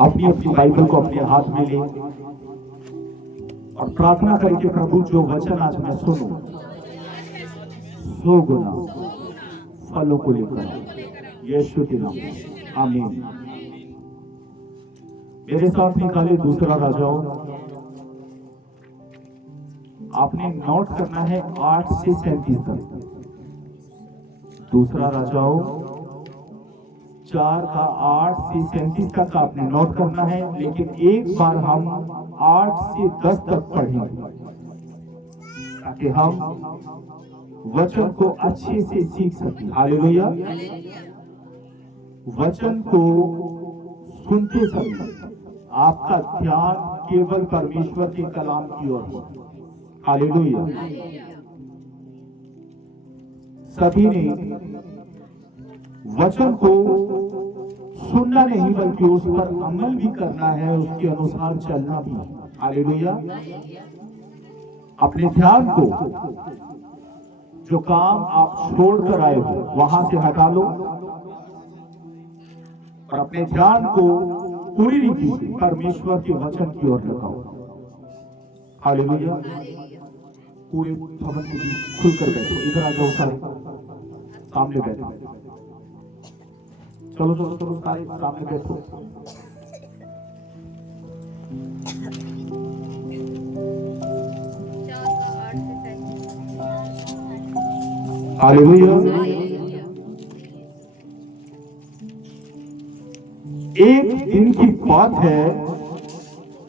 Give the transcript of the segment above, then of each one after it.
अपनी अपनी बाइबल को अपने हाथ में ले और प्रार्थना करके प्रभु जो वचन आज मैं सुनूं 100 गुना फलों को लेकर यीशु के नाम में आमीन। मेरे साथ निकाले दूसरा राजाओं, आपने नोट करना है 8 से 37 तक। दूसरा राजाओं 4 का 8 से 37 तक आपने नोट करना है, लेकिन एक बार हम 8 से 10 तक पढ़ेंगे ताकि हम वचन को अच्छे से सीख सकें। हालेलुया। वचन को सुनते समय आपका ध्यान केवल परमेश्वर के कलाम की ओर हो। हालेलुया। सभी ने वचन को सुनना नहीं बल्कि उस पर अमल भी करना है, उसके अनुसार चलना भी। हालेलुया। अपने ध्यान को जो काम आप छोड़ कर आए हो वहां से हटा लो और अपने ध्यान को पूरी रीति से परमेश्वर के वचन की ओर लगाओ। हालेलुया। पूरे भवन के बीच खुलकर बैठो। इधर आ जाओ, सारे सामने बैठो। चलो चलो चलो, सारे सामने बैठो। हालेलुया। एक दिन की बात है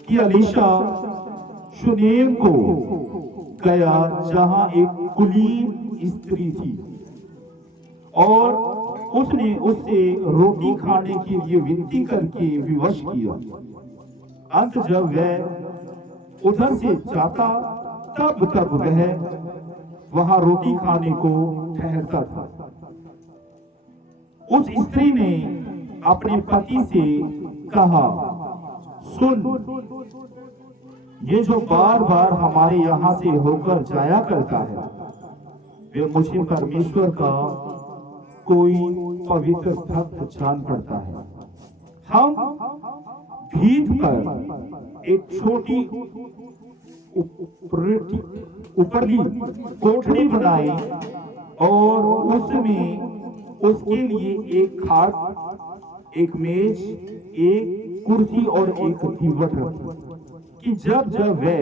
कि अलीशा शुनेम को गया जहां एक कुलीन स्त्री थी और उसने उससे रोटी खाने के लिए विनती करके विवश किया। अंत जब वह उधर से जाता तब वह वहां रोटी खाने को ठहरता था। उस स्त्री ने अपने पति से कहा, सुन, ये जो बार बार हमारे यहां से होकर जाया करता है वे मुझे परमेश्वर का कोई पवित्र भक्त जान पड़ता है। हम भीत पर एक छोटी ऊपरली कोठरी बनाई और उसमें उसके लिए एक खाट, एक मेज, एक कुर्सी और एक दीवट रखी कि जब जब वह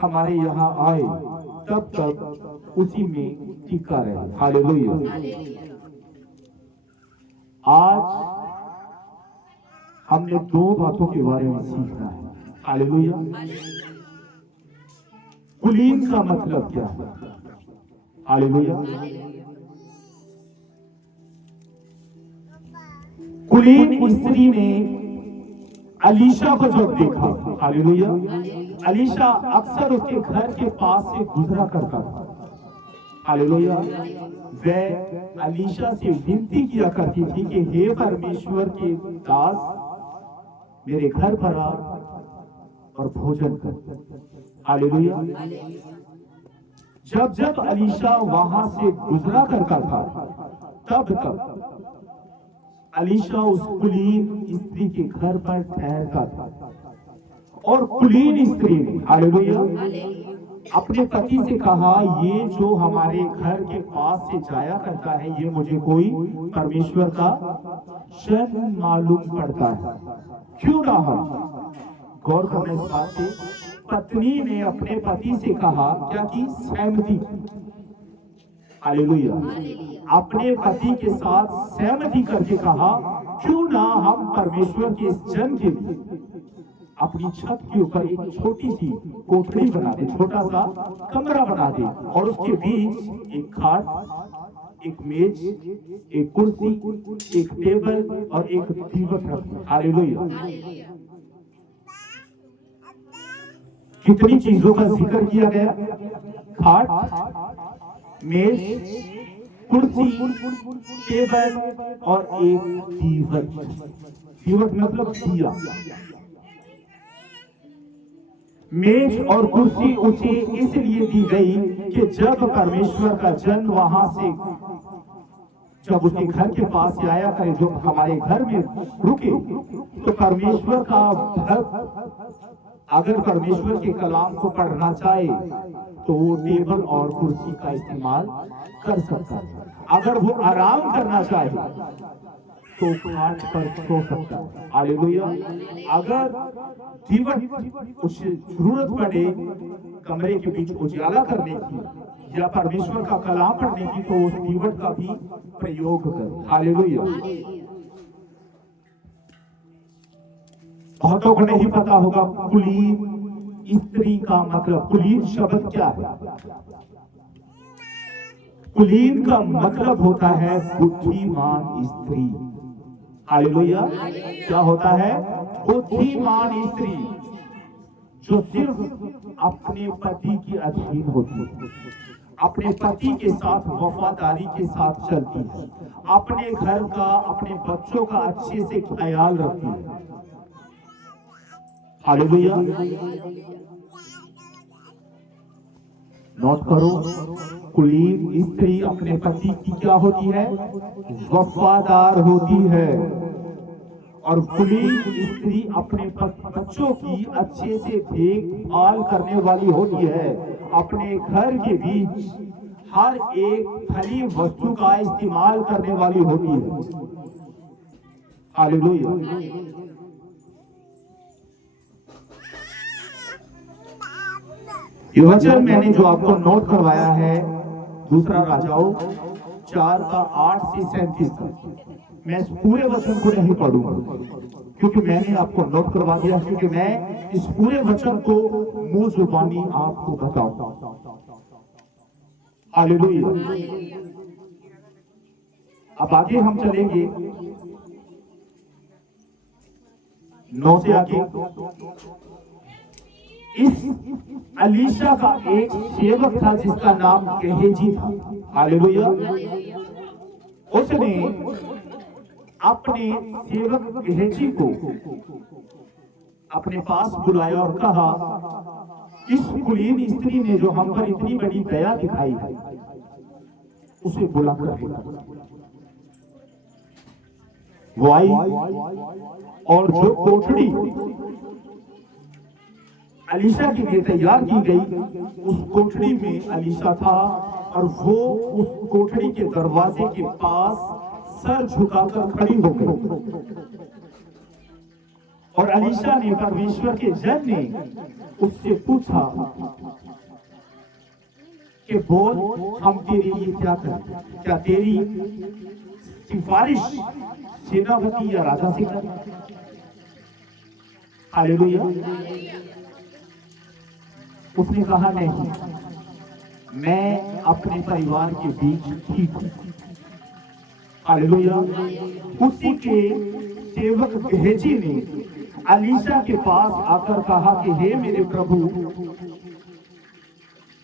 हमारे यहाँ आए तब तक उसी में टिका रहे। हालेलुया। आज हमने 2 बातों के बारे में सीखना है। हालेलुया। कुलीन का मतलब क्या है? हालेलुया। कुलीन स्त्री ने अलीशा को जब देखा, हालेलुया, अलीशा अक्सर उसके घर के पास से गुजरा करता था। हालेलुया। वह अलीशा से विनती किया करती थी कि हे परमेश्वर के दास, मेरे घर पर आ और भोजन कर। हालेलुया। जब जब अलीशा वहां से गुजरा करता था तब अलीशा उस कुलीन स्त्री के घर पर ठहरता था और कुलीन स्त्री ने, हालेलुया, अपने पति से कहा, ये जो हमारे घर के पास से जाया करता है ये मुझे कोई परमेश्वर का शन मालूम पड़ता है। क्यों ना हम गौर करने इस बात पे, पत्नी ने अपने पति से कहा, क्या की सहमति। हालेलुया। अपने पति के साथ सहमति करके कहा, क्यों ना हम परमेश्वर के इस जन के लिए अपनी छत के ऊपर एक छोटी सी कोठरी बना दे, छोटा सा कमरा बना दे और उसके बीच एक खाट, एक मेज, एक कुर्सी, एक टेबल और एक दीवट रखें। हालेलुया। कितनी चीजों का जिक्र किया गया? खाट, मेज, कुर्सी, टेबल और एक दीवट। दीवट मतलब दिया। मेज और कुर्सी उसे इसलिए दी गई कि जब परमेश्वर का जन वहां से जब उसके घर के पास से आया करे, जो हमारे घर में रुके, तो परमेश्वर का भक्त अगर परमेश्वर के कलाम को पढ़ना चाहे तो वो टेबल और कुर्सी का इस्तेमाल कर सकता है। अगर वो आराम करना चाहे तो खाट पर सो सकता है। हालेलुया। अगर जीवन कुछ जरूरत पड़े कमरे के बीच उजाला करने की या परमेश्वर का कलाम पढ़ने की, तो उस जीवन का भी प्रयोग कर। हालेलुया। बहुतों को नहीं पता होगा कुलीन स्त्री का मतलब, कुलीन शब्द क्या है? कुलीन का मतलब होता है बुद्धिमान स्त्री। हालेलुया। क्या होता है? बुद्धिमान स्त्री, जो सिर्फ अपने पति की अधीन होती है, अपने पति के साथ वफादारी के साथ चलती है, अपने घर का, अपने बच्चों का अच्छे से ख्याल रखती है। हालेलुया। नोट करो, कुलीन स्त्री अपने पति की क्या होती है? वफादार होती है। और कुलीन स्त्री अपने बच्चों की अच्छे से देखभाल करने वाली होती है। अपने घर के बीच हर एक फली वस्तु का इस्तेमाल करने वाली होती है। हालेलुया। ये वचन मैंने जो आपको नोट करवाया है, दूसरा राजाओं 4 का 8 से 37 तक, मैं इस पूरे वचन को नहीं पढ़ूंगा क्योंकि मैंने आपको नोट करवा दिया, क्योंकि मैं इस पूरे वचन को मुंह जुबानी आपको बताऊं। हालेलुया। अब आगे हम चलेंगे 9 से आगे। इस अलीशा का एक सेवक था जिसका नाम गेहजी था। हालेलुया। उसने अपने सेवक गेहजी को अपने पास बुलाया और कहा, इस कुलीन स्त्री ने जो हम पर इतनी बड़ी दया दिखाई है, उसे बुलाकर बुला। वो आई और जो कोठड़ी अलीशा के लिए तैयार की गई, उस कोठड़ी में अलीशा था और वो उस कोठड़ी के दरवाजे के पास सर झुकाकर खड़ी हो गई। और अलीशा ने, परमेश्वर के जन ने उससे पूछा कि बोल, हम तेरे लिए क्या करें? क्या तेरी सिफारिश सेनापति या राजा से करें? हालेलुया। उसने कहा, नहीं, मैं अपने परिवार के बीच ठीक हूं। हालेलुया। उसी के सेवक गेहजी ने अलीशा के पास आकर कहा कि हे मेरे प्रभु,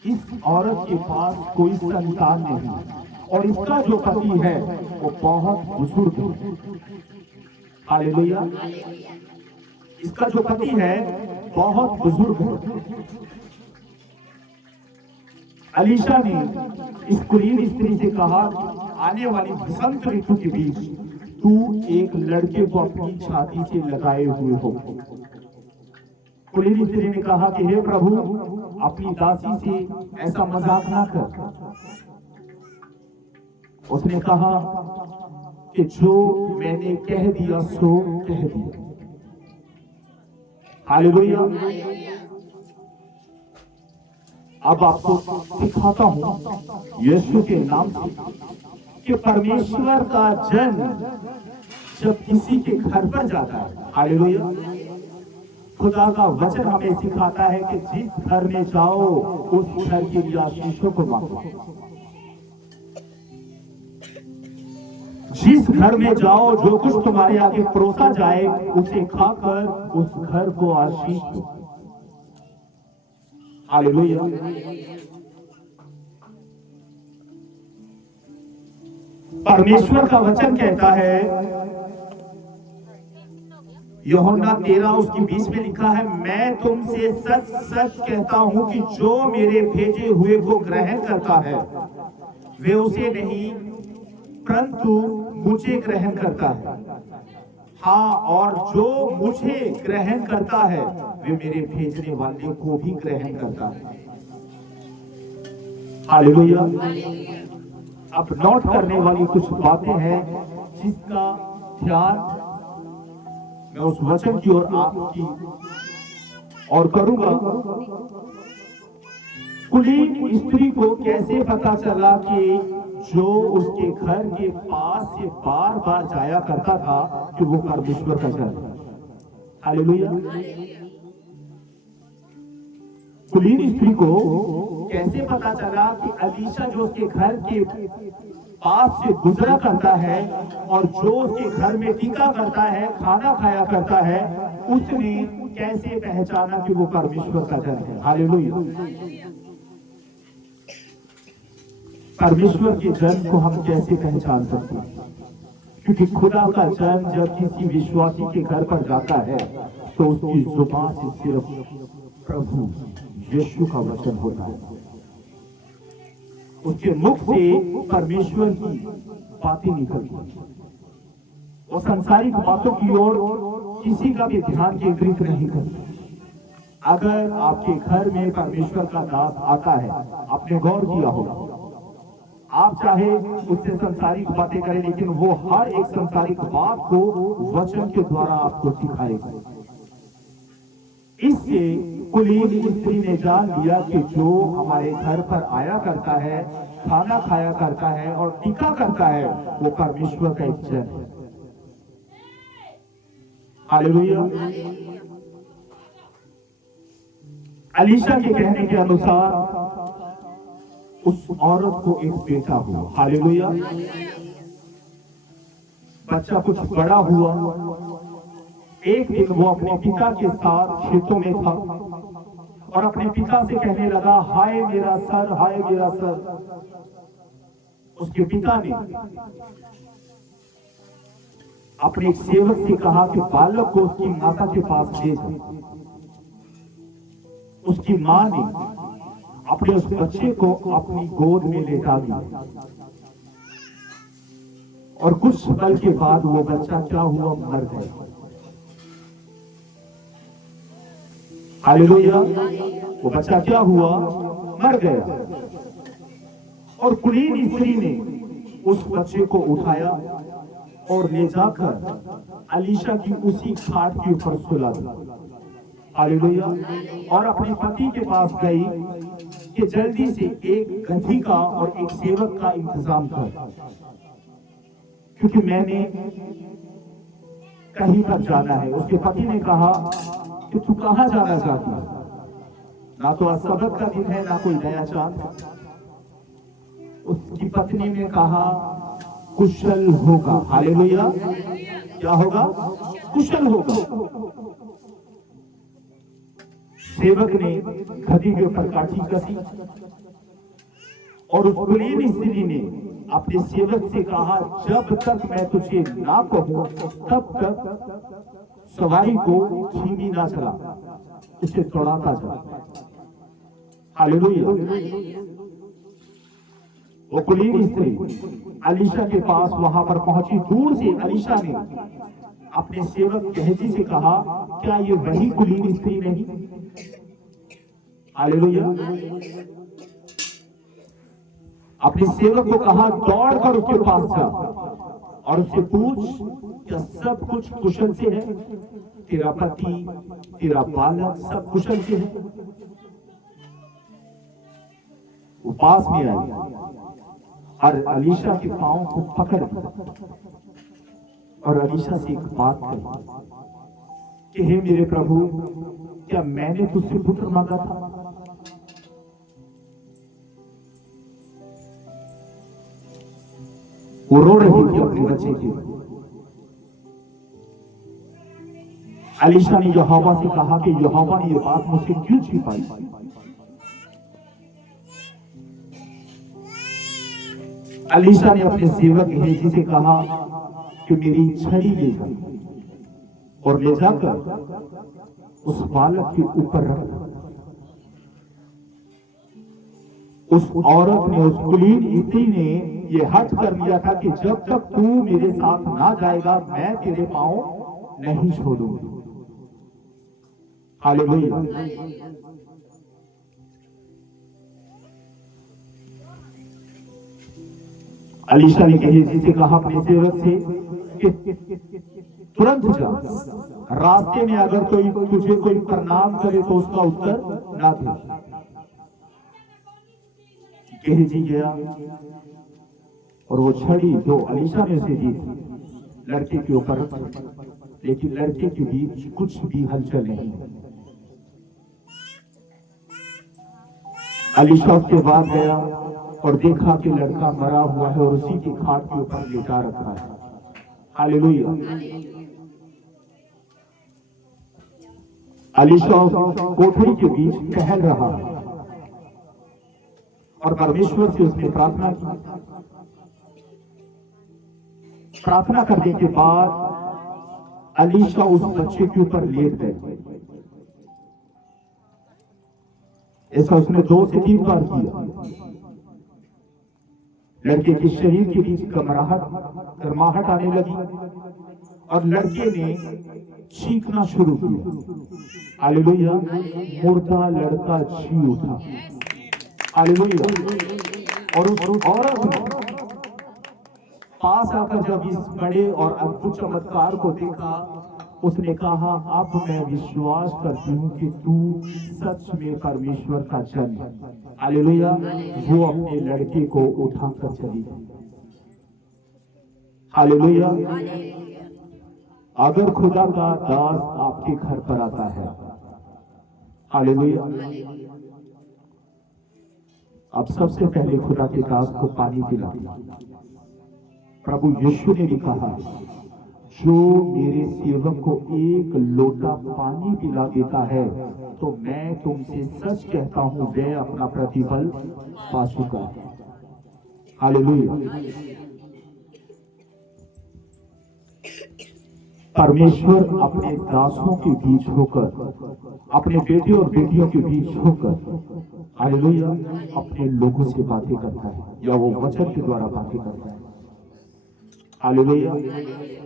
इस औरत के पास कोई संतान नहीं और इसका जो पति है वो बहुत बुजुर्ग है। हालेलुया। इसका जो पति है बहुत बुजुर्ग है। अलीशा ने इस कुलीन स्त्री से कहा, आने वाली बसंत ऋतु के बीच तू एक लड़के को अपनी छाती से लगाए हुए हो। कुलीन स्त्री ने कहा कि हे प्रभु, अपनी दासी से ऐसा मजाक ना कर। उसने कहा कि जो मैंने कह दिया सो कह दिया। हालेलुया। अब आपको सिखाता हूं यीशु के नाम से कि परमेश्वर का जन जब किसी के घर पर जाता है, हालेलुया, खुदा का वचन हमें सिखाता है कि जिस घर में जाओ उस घर के लिए आशीषों को मांगो। जिस घर में जाओ, जो कुछ तुम्हारे आगे परोसा जाए उसे खाकर उस घर को आशीष दो। हालेलुया। परमेश्वर का वचन कहता है, यूहन्ना 13 उसकी 20 में लिखा है, मैं तुमसे सच सच कहता हूं कि जो मेरे भेजे हुए को ग्रहण करता है वे उसे नहीं परंतु मुझे ग्रहण करता है। हाँ, और जो मुझे ग्रहण करता है वे मेरे भेजने वाले को भी ग्रहण करता है। हालेलुया। अब नोट करने वाली कुछ बातें हैं जिसका ध्यान मैं उस वचन की ओर आपकी और करूंगा। कुलीन स्त्री को कैसे पता चला कि जो उसके घर के पास से बार बार जाया करता था कि वो परमेश्वर का जन है? हालेलुया। कुलीन स्त्री को कैसे पता चला कि अलीशा जो उसके घर के पास से गुजरा करता है और जो उसके घर में टीका करता है, खाना खाया करता है, उसने कैसे पहचाना कि वो परमेश्वर का जन है? हालेलुया। परमेश्वर के जन को हम कैसे पहचान सकते हैं? क्योंकि खुदा का जन जब किसी विश्वासी के घर पर जाता है तो उसकी जुबान से सिर्फ प्रभु यीशु का वचन होता है। उसके मुख से परमेश्वर की बातें निकलती। वो संसारिक बातों की ओर किसी का भी ध्यान केंद्रित नहीं करती। अगर आपके घर में परमेश्वर का दास आता है, आपने गौर किया होगा, आप चाहे उससे संसारिक बातें करें, लेकिन वो हर एक संसारिक बात को वचन के द्वारा आपको सिखाएगा। इससे कुलीन स्त्री ने जान लिया कि जो हमारे घर पर आया करता है, खाना खाया करता है और टीका करता है, वो परमेश्वर का एक जन है। हालेलुया। अलीशा के कहने के अनुसार उस औरत को एक बेटा हुआ। हालेलुया। बच्चा कुछ बड़ा हुआ। एक दिन वो अपने पिता के साथ खेतों में था और अपने पिता से कहने लगा, हाय मेरा सर, हाय मेरा सर। उसके पिता ने अपने एक सेवक से कहा कि बालक को उसकी माता के पास ले जाओ। उसकी मां ने अपने उस बच्चे को अपनी गोद में लेटा दिया और कुछ पल के बाद वो बच्चा क्या हुआ? मर गया। हालेलुया। वो बच्चा क्या हुआ? मर गया। और कुलीन स्त्री ने उस बच्चे को उठाया और ले जाकर अलीशा की उसी खाट के ऊपर सुला दिया। हालेलुया। और अपने पति के पास गई कि जल्दी से एक गधी का और एक सेवक का इंतजाम कर, क्योंकि मैंने कहीं पर जाना है। उसके पति ने कहा कि तू कहां जाना चाहती है? ना तो आज सबत का दिन है, ना कोई नया चांद। उसकी पत्नी ने कहा कुशल होगा। हालेलुया। क्या होगा? कुशल होगा। सेवक ने गधी के ऊपर काठी कसी और उस कुलीन स्त्री ने अपने सेवक से कहा, जब तक मैं तुझे ना कहूं तब तक सवारी को धीमी ना चला, उसे दौड़ाता जा। हालेलुया। वो कुलीन स्त्री अलीशा के पास वहां पर पहुंची। दूर से अलीशा ने अपने सेवक गेहजी से कहा, क्या ये वही कुलीन स्त्री नहीं? हालेलुया। अपने सेवक को कहा, दौड़कर उसके पास जा और उससे पूछ, क्या सब कुछ कुशल से है? तेरा पति, तेरा बालक सब कुशल से है? वो पास में आई और अलीशा के पांव को पकड़ लिया और अलीशा से एक बात कही कि हे मेरे प्रभु, क्या मैंने तुझसे पुत्र मांगा था? वो रो रही थी अपने बच्चे के। अलीशा ने यहोवा से कहा कि यहोवा ने ये बात मुझसे क्यों छिपाई? अलीशा ने अपने सेवक गेहजी से कहा कि मेरी छड़ी ले जा और ले जाकर उस बालक के ऊपर रख। उस औरत ने, उस कुलीन स्त्री ने ये हद कर दिया था कि जब तक तू मेरे साथ ना जाएगा मैं तेरे पांव नहीं छोड़ूंगी। हालेलुया। अलीशा ने गेहजी से कहा अपने सेवक से कि तुरंत जा, रास्ते में अगर तुझे कोई प्रणाम करे तो उसका उत्तर ना दे। गेहजी गया और वो छड़ी जो अलीशा ने उसे दी थी लड़के के ऊपर रखी, लेकिन लड़के के बीच कुछ भी हलचल नहीं। अलीशा उसके बाद गया और देखा कि लड़का मरा हुआ है और उसी की खाट के ऊपर लेटा रखा है। हालेलुया। अलीशा कोठरी के बीच टहल रहा और परमेश्वर से उसने प्रार्थना की। प्रार्थना करने के बाद अलीशा उस बच्चे के ऊपर लेट गए। ऐसा उसने 2 से 3 बार किया। लड़के के शरीर के बीच गर्माहट आने लगी और लड़के ने चीखना शुरू किया। हालेलुया। मुर्दा लड़का जी उठा। हालेलुया। और उस औरत ने पास आकर जब इस बड़े और अद्भुत चमत्कार को देखा, उसने कहा अब मैं विश्वास करती हूँ कि तू सच में परमेश्वर का जन है। हालेलुया। वो अपने लड़के को उठाकर चली गई। हालेलुया। अगर खुदा का दास आपके घर पर आता है, हालेलुया, अब सबसे पहले खुदा के दास को पानी पिलाना। प्रभु यीशु ने भी कहा जो मेरे सेवक को 1 लोटा पानी पिला देता है तो मैं तुमसे सच कहता हूं वह अपना प्रतिफल पा चुका है। हालेलुया। परमेश्वर अपने दासों के बीच होकर, अपने बेटे और बेटियों के बीच होकर, हालेलुया, अपने लोगों से बातें करता है या वो वचन के द्वारा बातें करता है। हालेलुया।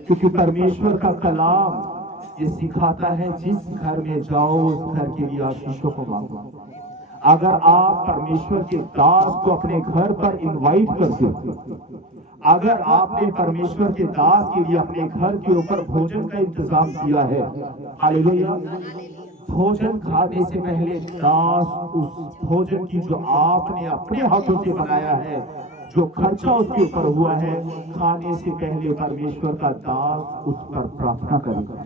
क्योंकि परमेश्वर का कलाम ये सिखाता है जिस घर में जाओ उस घर के लिए आशीषों को मांगो। अगर आप परमेश्वर के दास को अपने घर पर इनवाइट करते हो, अगर आपने परमेश्वर के दास के लिए अपने घर के ऊपर भोजन का इंतजाम किया है, हालेलुया, भोजन खाने से पहले दास उस भोजन की जो आपने अपने हाथों से बनाया है, जो खर्चा उसके ऊपर हुआ है, खाने से पहले परमेश्वर का दास उस पर प्रार्थना करेगा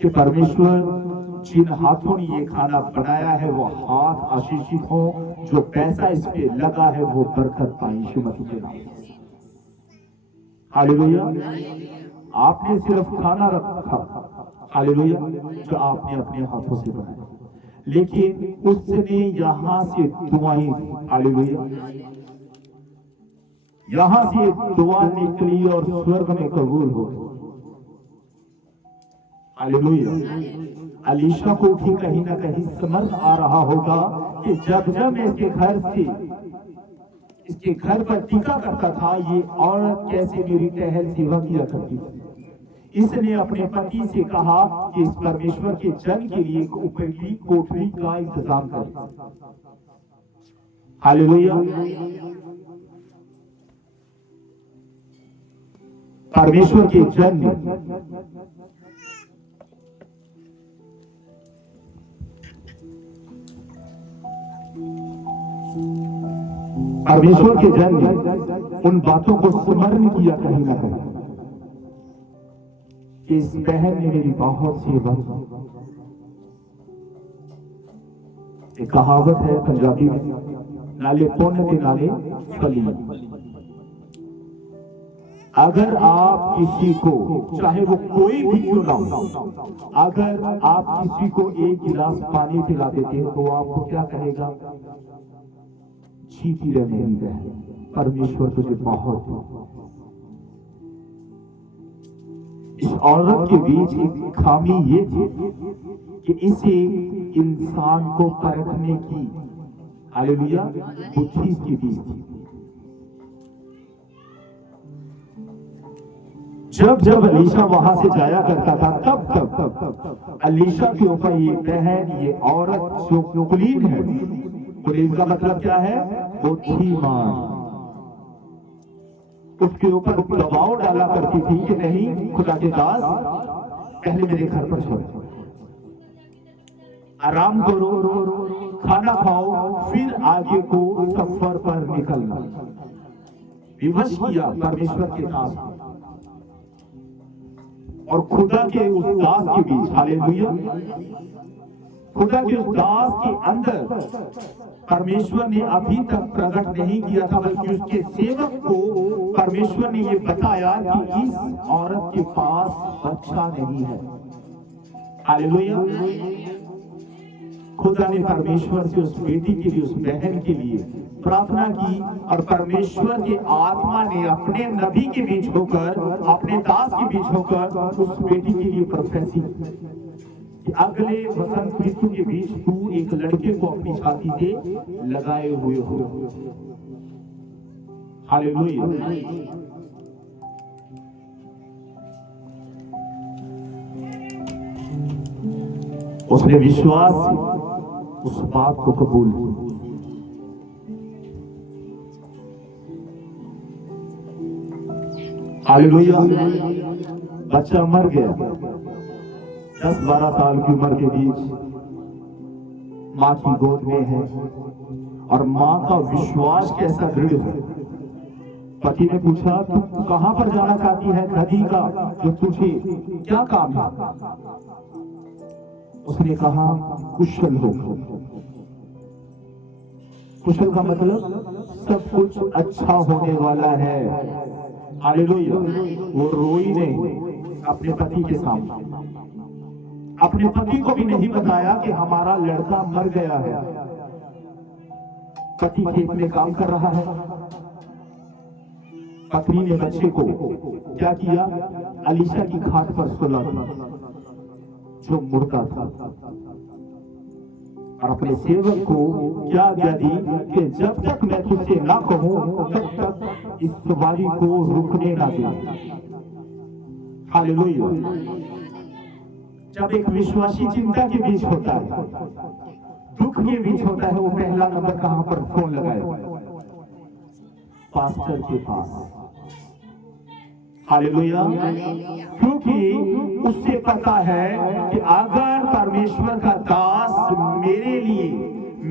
कि परमेश्वर जिन हाथों ने ये खाना बनाया है वो हाथ आशीषित हो, जो पैसा इस पे लगा है वो बरकत पाए यीशु मसीह के नाम से। हालेलुया। आपने सिर्फ खाना रखा, हालेलुया, जो आपने अपने हाथों से बनाया, लेकिन उसने यहां से दुआएं, हालेलुया, यहां से दुआ निकली और स्वर्ग में कबूल हो। हालेलुया। अलीशा को भी कहीं ना कहीं समझ आ रहा होगा कि जब जब मैं इसके घर पर टीका करता था, ये औरत कैसे मेरी टहल सेवा किया करती थी। इसने अपने पति से कहा कि इस परमेश्वर के जन के लिए एक ऊपरी कोठरी का इंतजाम कर। हालेलुया। परमेश्वर के जन ने परमेश्वर के जन ने उन बातों को स्मरण किया कहीं ना कहीं कि इस बहन ने मेरी बहुत सेवा की। एक कहावत है पंजाबी में, नाले पुण्य के नाले फली। अगर आप किसी को, चाहे वो कोई भी क्यों ना हो, अगर आप किसी को 1 गिलास पानी पिला देते हो तो आपको क्या कहेगा? जीती रह मेरी बहन, परमेश्वर तुझे बहुत है। इस औरत के बीच एक खामी ये थी कि इसे इंसान को परखने की हालेलुया, बुद्धि इसके बीच थी। जब जब अलीशा वहां से जाया करता था तब तब अलीशा के ऊपर ये बहन, ये औरत जो कुलीन है, कुलीन का मतलब क्या है? बुद्धिमान, उसके ऊपर दबाव डाला करती थी कि नहीं खुदा के दास, पहले मेरे घर पर चलो, आराम करो, खाना खाओ, फिर आगे को सफर पर निकलना। विवश किया परमेश्वर के दास और खुदा के उस दास के बीच, हालेलुया, खुदा के उस दास के अंदर परमेश्वर ने अभी तक प्रकट नहीं किया था, बल्कि उसके सेवक को परमेश्वर ने ये बताया कि इस औरत के पास बच्चा नहीं है। हालेलुया, खुदा ने परमेश्वर से उस बेटी के लिए, उस बहन के लिए प्रार्थना की और परमेश्वर की आत्मा ने अपने नबी के बीच होकर, अपने दास के बीच होकर उस बेटी के लिए प्रोफेसी कि अगले वसंत ऋतु के बीच तू एक लड़के को अपनी छाती से लगाए हुए हो। हालेलुया, उसने विश्वास से उस बात को कबूल किया। हालेलुया, बच्चा मर गया। 10-12 साल की उम्र के बीच मां की गोद में है और मां का विश्वास कैसा दृढ़ है। पति ने पूछा, तू कहां पर जाना चाहती है? नदी का जो तुझे क्या काम है? उसने कहा, कुशल हो। कुशल का मतलब सब कुछ अच्छा होने वाला है। हालेलुया, वो रोई नहीं अपने पति के सामने, अपने पति को भी नहीं बताया कि हमारा लड़का मर गया है। पति खेत में काम कर रहा है, पत्नी ने बच्चे को क्या किया? अलीशा की खाट पर सुला जो मुर्दा था, और अपने सेवक को क्या आज्ञा दी कि जब तक मैं तुझसे ना कहूं तब तक इस सवारी को रुकने ना दे। हालेलुया, जब एक विश्वासी चिंता के बीच होता है, दुख के बीच होता है, वो पहला नंबर कहां पर फोन लगाए? पास्टर के पास। हालेलुया, क्योंकि उससे पता है कि अगर परमेश्वर का दास मेरे लिए,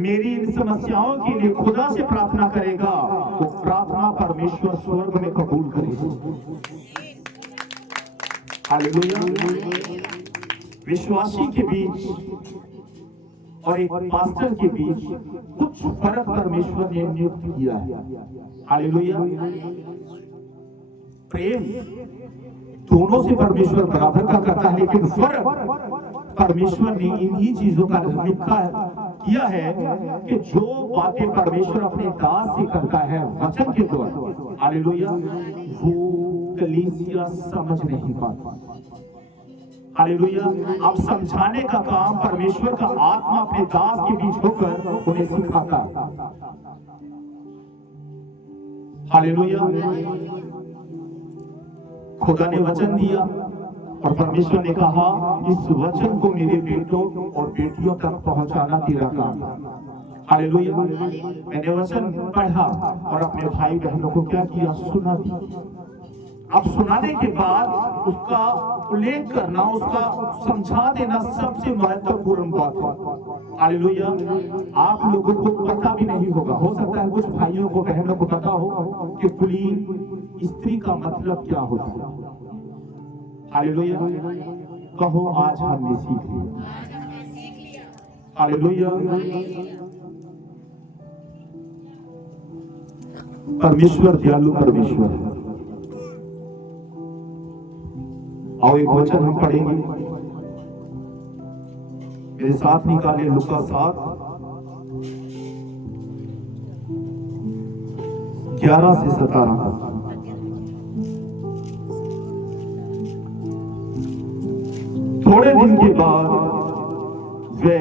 मेरी समस्याओं के लिए खुदा से प्रार्थना करेगा तो प्रार्थना परमेश्वर स्वर्ग में कबूल करेगा। हालेलुया, विश्वासी के बीच और एक पास्टर के बीच कुछ फर्क परमेश्वर ने नियुक्त किया है। हालेलुया, प्रेम दोनों से परमेश्वर बराबर का करता है, लेकिन फर्क परमेश्वर ने इन्हीं चीजों का लिखा किया है कि जो बातें परमेश्वर अपने दास से करता है वचन के द्वारा, हालेलुया, वो कलीसिया समझ नहीं पाता। हालेलुया, अब समझाने का काम परमेश्वर का आत्मा अपने दास के बीच होकर उन्हें सिखाता है। हालेलुया, खुदा ने वचन दिया और परमेश्वर ने कहा, इस वचन को मेरे बेटों और बेटियों तक पहुंचाना तेरा काम है। हालेलुया, मैंने वचन पढ़ा और अपने भाई बहनों को क्या किया? सुना दिया। अब सुनाने के बाद उसका उल्लेख करना, उसका समझा देना सबसे महत्वपूर्ण बात है। हालेलुया, आप लोगों को पता भी नहीं होगा, हो सकता है कुछ भाइयों को बहनों को पता हो कि कुलीन स्त्री का मतलब क्या होता है। हालेलुया, कहो आज हमने सीख लिया। हालेलुया, परमेश्वर दयालु परमेश्वर है। आओ एक वचन हम पढ़ेंगे, मेरे साथ निकाले लूका 7:11 से 17। थोड़े दिन के बाद वे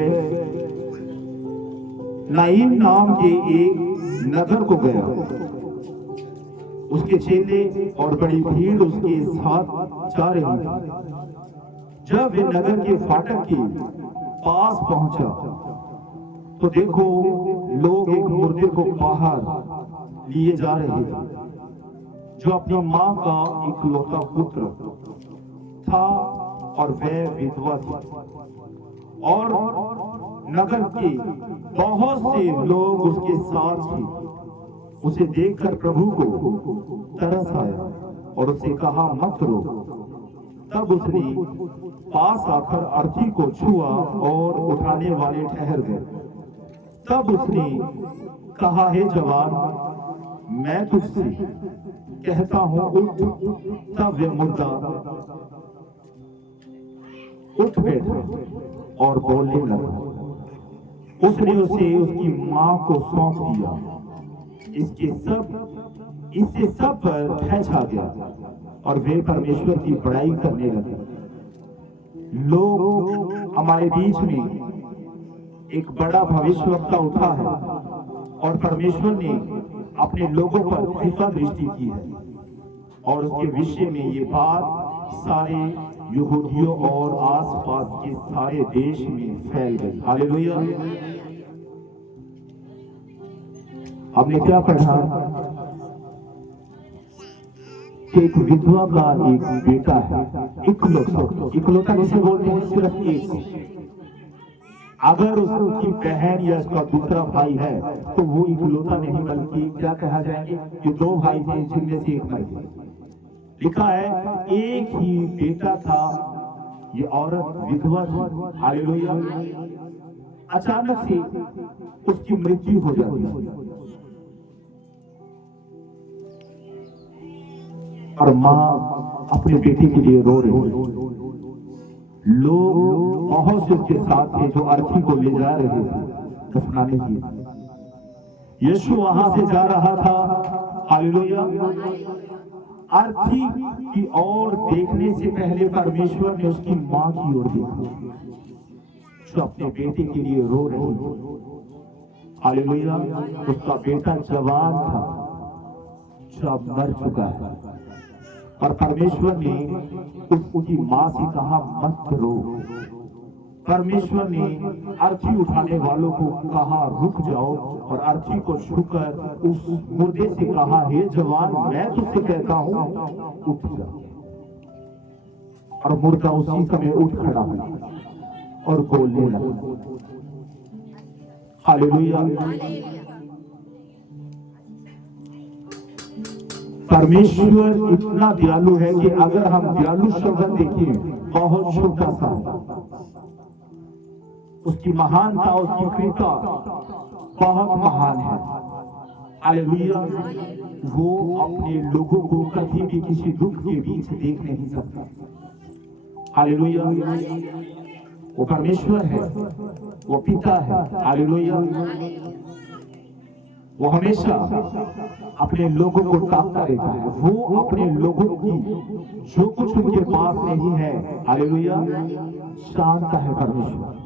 नाइन नाम के एक नगर को गया। उसके चेले और बड़ी भीड़ उसके साथ जा रही थी। जब वे नगर के फाटक के पास पहुंचा तो देखो, लोग एक मुर्दे को बाहर लिए जा रहे थे, जो अपनी मां का इकलौता पुत्र था और वह विधवा थी। और नगर के बहुत से लोग उसके साथ थे। उसे देखकर प्रभु को तरस आया और उसे कहा, मत रो। तब उसने पास आकर अर्थी को छुआ और उठाने वाले ठहर गए। तब उसने कहा, हे जवान, मैं तुझसे कहता हूं, उठ। तब वह मुर्दा उठ बैठा और बोलने लगा। उसने उसे उसकी मां को सौंप दिया। इससे सब पर भय छा गया और वे परमेश्वर की बड़ाई करने लगे। लोग हमारे बीच में एक बड़ा भविष्यवक्ता उठा है और परमेश्वर ने अपने लोगों पर कृपा दृष्टि की है और उसके विषय में ये बात सारे यहूदियों और आसपास के सारे देश में फैल गई। हालेलुया। हमने क्या पढ़ा कि एक विधवा का एक बेटा है, इकलौता जिसे बोलते हैं, सिर्फ एक। अगर उसकी बहन या उसका दूसरा भाई है तो वो इकलौता नहीं, बल्कि क्या कहा जाएंगे कि दो भाई थे जिनमें से एक मर गया। लिखा है एक ही बेटा था, ये औरत विधवा थी। हालेलुया। अचानक से उसकी मृत्यु हो जाती और मां अपने बेटे के लिए रो रही है। लोग बहुत से उसके साथ थे जो अर्थी को ले जा रहे थे दफनाने के लिए। यीशु वहां से जा रहा था। हालेलुया। अर्थी की ओर देखने से पहले परमेश्वर ने उसकी मां की ओर देखा, जो अपने बेटे के लिए रो रही थी। हालेलुया। उसका बेटा जवान था जो अब मर चुका है और परमेश्वर ने उसकी मां से कहा, मत रो। परमेश्वर ने अर्थी उठाने वालों को कहा, रुक जाओ, और अर्थी को छूकर उस मुर्दे से कहा, हे जवान, मैं तुझसे कहता हूं, उठ जा। और मुर्दा उसी समय उठ खड़ा हुआ और बोलने लगा। हालेलुया। परमेश्वर इतना दयालु है कि अगर हम दयालु शब्द देखें, बहुत छोटा सा, उसकी महानता, उसकी कृपा बहुत महान है। हालेलुया। वो अपने लोगों को कभी भी किसी दुख के बीच देख नहीं सकता। हालेलुया। वो परमेश्वर है, वो पिता है। हालेलुया। वो हमेशा अपने लोगों को ताकता रहता है। वो अपने लोगों की जो कुछ उनके पास नहीं है, हालेलुया, शांत है परमेश्वर।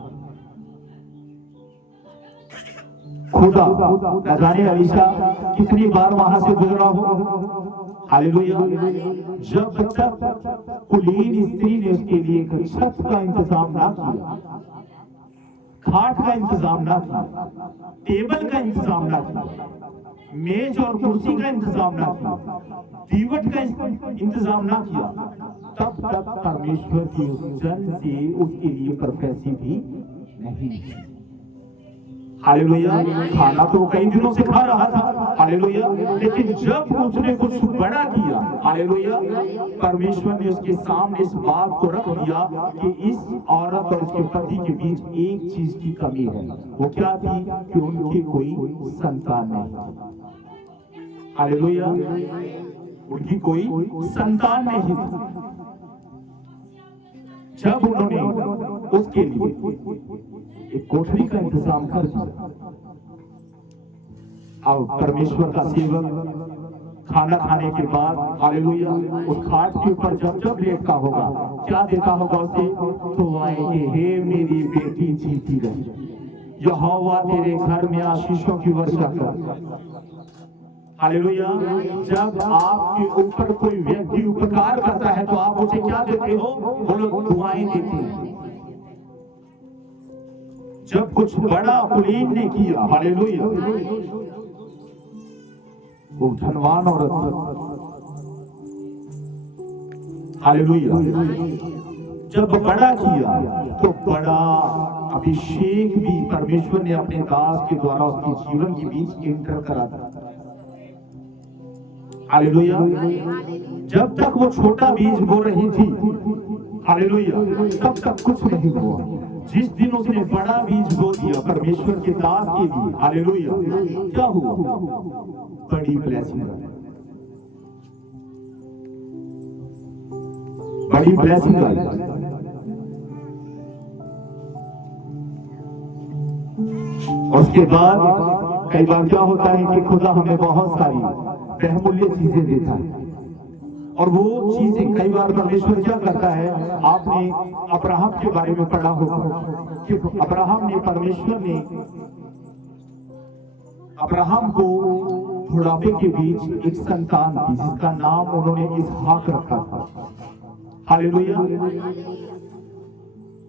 खुदा न जाने अलीशा कितनी बार वहां से गुजरा हो। हालेलुया। जब तक कुलीन स्त्री ने उसके लिए एक छत का इंतजाम ना किया, खाट का इंतजाम ना किया, टेबल का इंतजाम ना किया, मेज और कुर्सी का इंतजाम ना किया, दीवट का इंतजाम ना किया, तब तक परमेश्वर की उस जन से उसके लिए प्रोफेसी भी नहीं। हालेलुया। खाना तो कई दिनों से खा रहा था। हालेलुया। लेकिन जब उसने कुछ बड़ा किया, हालेलुया, परमेश्वर ने उसके सामने इस बात को रख दिया कि इस औरत और उसके पति के बीच एक चीज की कमी है। वो क्या थी? कि उनकी कोई संतान नहीं। हालेलुया। उनकी कोई संतान नहीं थी। जब उन्होंने उसके लिए एक कोठरी का इंतजाम कर दिया, अब परमेश्वर का सेवक खाना खाने के बाद, हालेलुया, उस खाट के ऊपर जब जब लेटता होगा, क्या देता होगा उसे? तो आएंगे, हे मेरी बेटी जीती रही। यहोवा तेरे घर में आशीषों की वर्षा कर। हालेलुया। जब आपके ऊपर कोई व्यक्ति उपकार करता है तो आप उसे क्या देते हो? वो लोग दुआएं देते हैं। जब कुछ बड़ा कुलीन ने किया, हालेलुया, वो धनवान औरत, हालेलुया, जब बड़ा किया तो बड़ा अभिषेक भी परमेश्वर ने अपने दास के द्वारा उसके जीवन के बीच एंटर करा था। हालेलुया। जब तक वो छोटा बीज बो रही थी, हालेलुया, तब तक कुछ नहीं हुआ। जिस दिन उसने बड़ा बीज बो दिया परमेश्वर के दास के लिए, हालेलुया, क्या हुआ? बड़ी ब्लेसिंग, बड़ी ब्लेसिंग आई। उसके बाद कई बार क्या होता है कि खुदा हमें बहुत सारी बहुमूल्य चीजें देता है, और वो चीजें कई बार परमेश्वर क्या करता है। आपने अब्राहम के बारे में पढ़ा होगा कि अब्राहम ने, परमेश्वर ने अब्राहम को बुढ़ापे के बीच एक संतान दी जिसका नाम उन्होंने इसहाक रखा था। हालेलुया।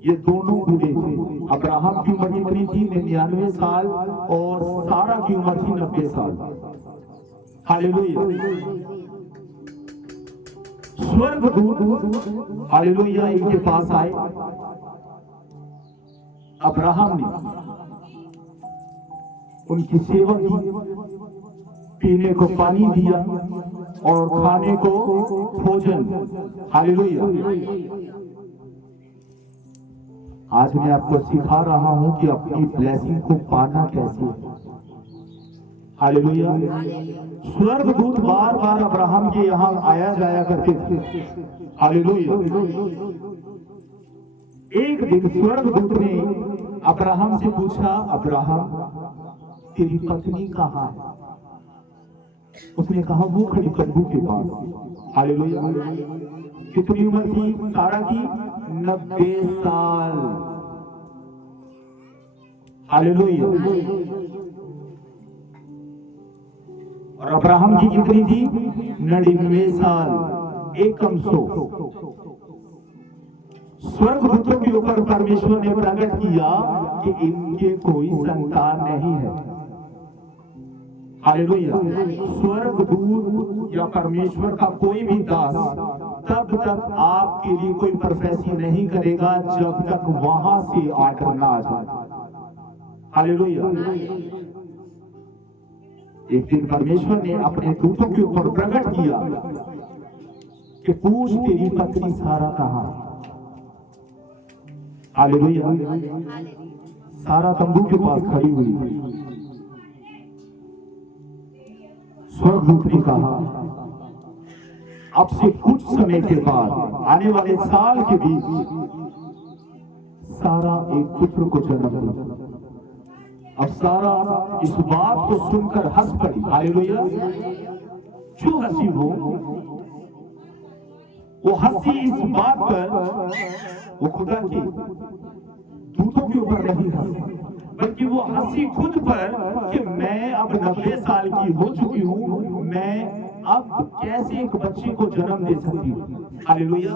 ये दोनों बूढ़े थे। अब्राहम की उम्र कितनी थी? 99 साल, और सारा की उम्र थी 90 साल। हालेलुया। स्वर्गदूत, हालेलुया, इनके पास आए। अब्राहम ने उनकी सेवा की, पीने को पानी दिया और खाने को भोजन। हालेलुया। आज मैं आपको सिखा रहा हूं कि अपनी ब्लेसिंग को पाना कैसे। हालेलुया। स्वर्गदूत बार बार अब्राहम के यहाँ आया जाया करते थे। हालेलुया। एक दिन स्वर्गदूत ने अब्राहम से पूछा, अब्राहम, तेरी पत्नी कहाँ है? उसने कहा, वो खड़ी प्रभु के पास। हालेलुया। कितनी उम्र थी सारा की? 90 साल। हालेलुया। और अब्राहम की कितनी थी? 99 साल, एकम 100। स्वर्गदूतों के ऊपर परमेश्वर ने प्रकट किया कि इनके कोई संतान नहीं है। हालेलुया। स्वर्गदूत या परमेश्वर का कोई भी दास तब तक आपके लिए कोई प्रोफेसी नहीं करेगा जब तक वहां से आर्डर ना आ जाए। हालेलुया। एक दिन परमेश्वर ने अपने दूतों के ऊपर प्रकट किया कि पूछ, तेरी पत्नी सारा कहाँ है? हालेलुया। सारा तंबू के पास खड़ी हुई। स्वर्गदूत ने कहा, अब से कुछ समय के बाद आने वाले साल के बीच सारा एक पुत्र को जन्म देगी। अब सारा इस बात को सुनकर हंस पड़ी। हालेलुया। क्यों हंसी वो हंसी इस बात पर, वो खुदा की दूतों के ऊपर नहीं हंसी, बल्कि वो हंसी खुद पर कि मैं अब 90 साल की हो चुकी हूं, मैं अब कैसे एक बच्चे को जन्म दे सकती हूँ। हालेलुया।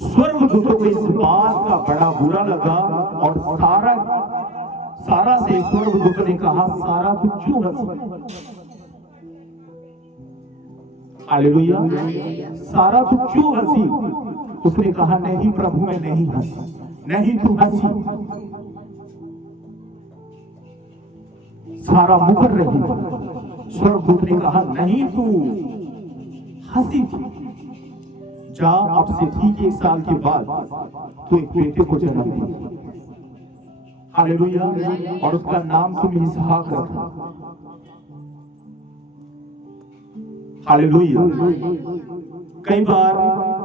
स्वर्गदूतों को इस बात का बड़ा बुरा लगा, और सारा से स्वर्गदूत ने कहा, सारा तू क्यों हंसी? हालेलुया। सारा तू क्यों हंसी? उसने कहा, नहीं प्रभु, मैं नहीं हंसी। नहीं तू हंसी। सारा मुकर रही। स्वर्गदूत ने कहा, नहीं तू हंसी थी। जा, अब से ठीक 1 साल के बाद तू एक बेटे को जन्म दे। हालेलुया। और उसका नाम तुम इसहाक रखा। हालेलुया। कई बार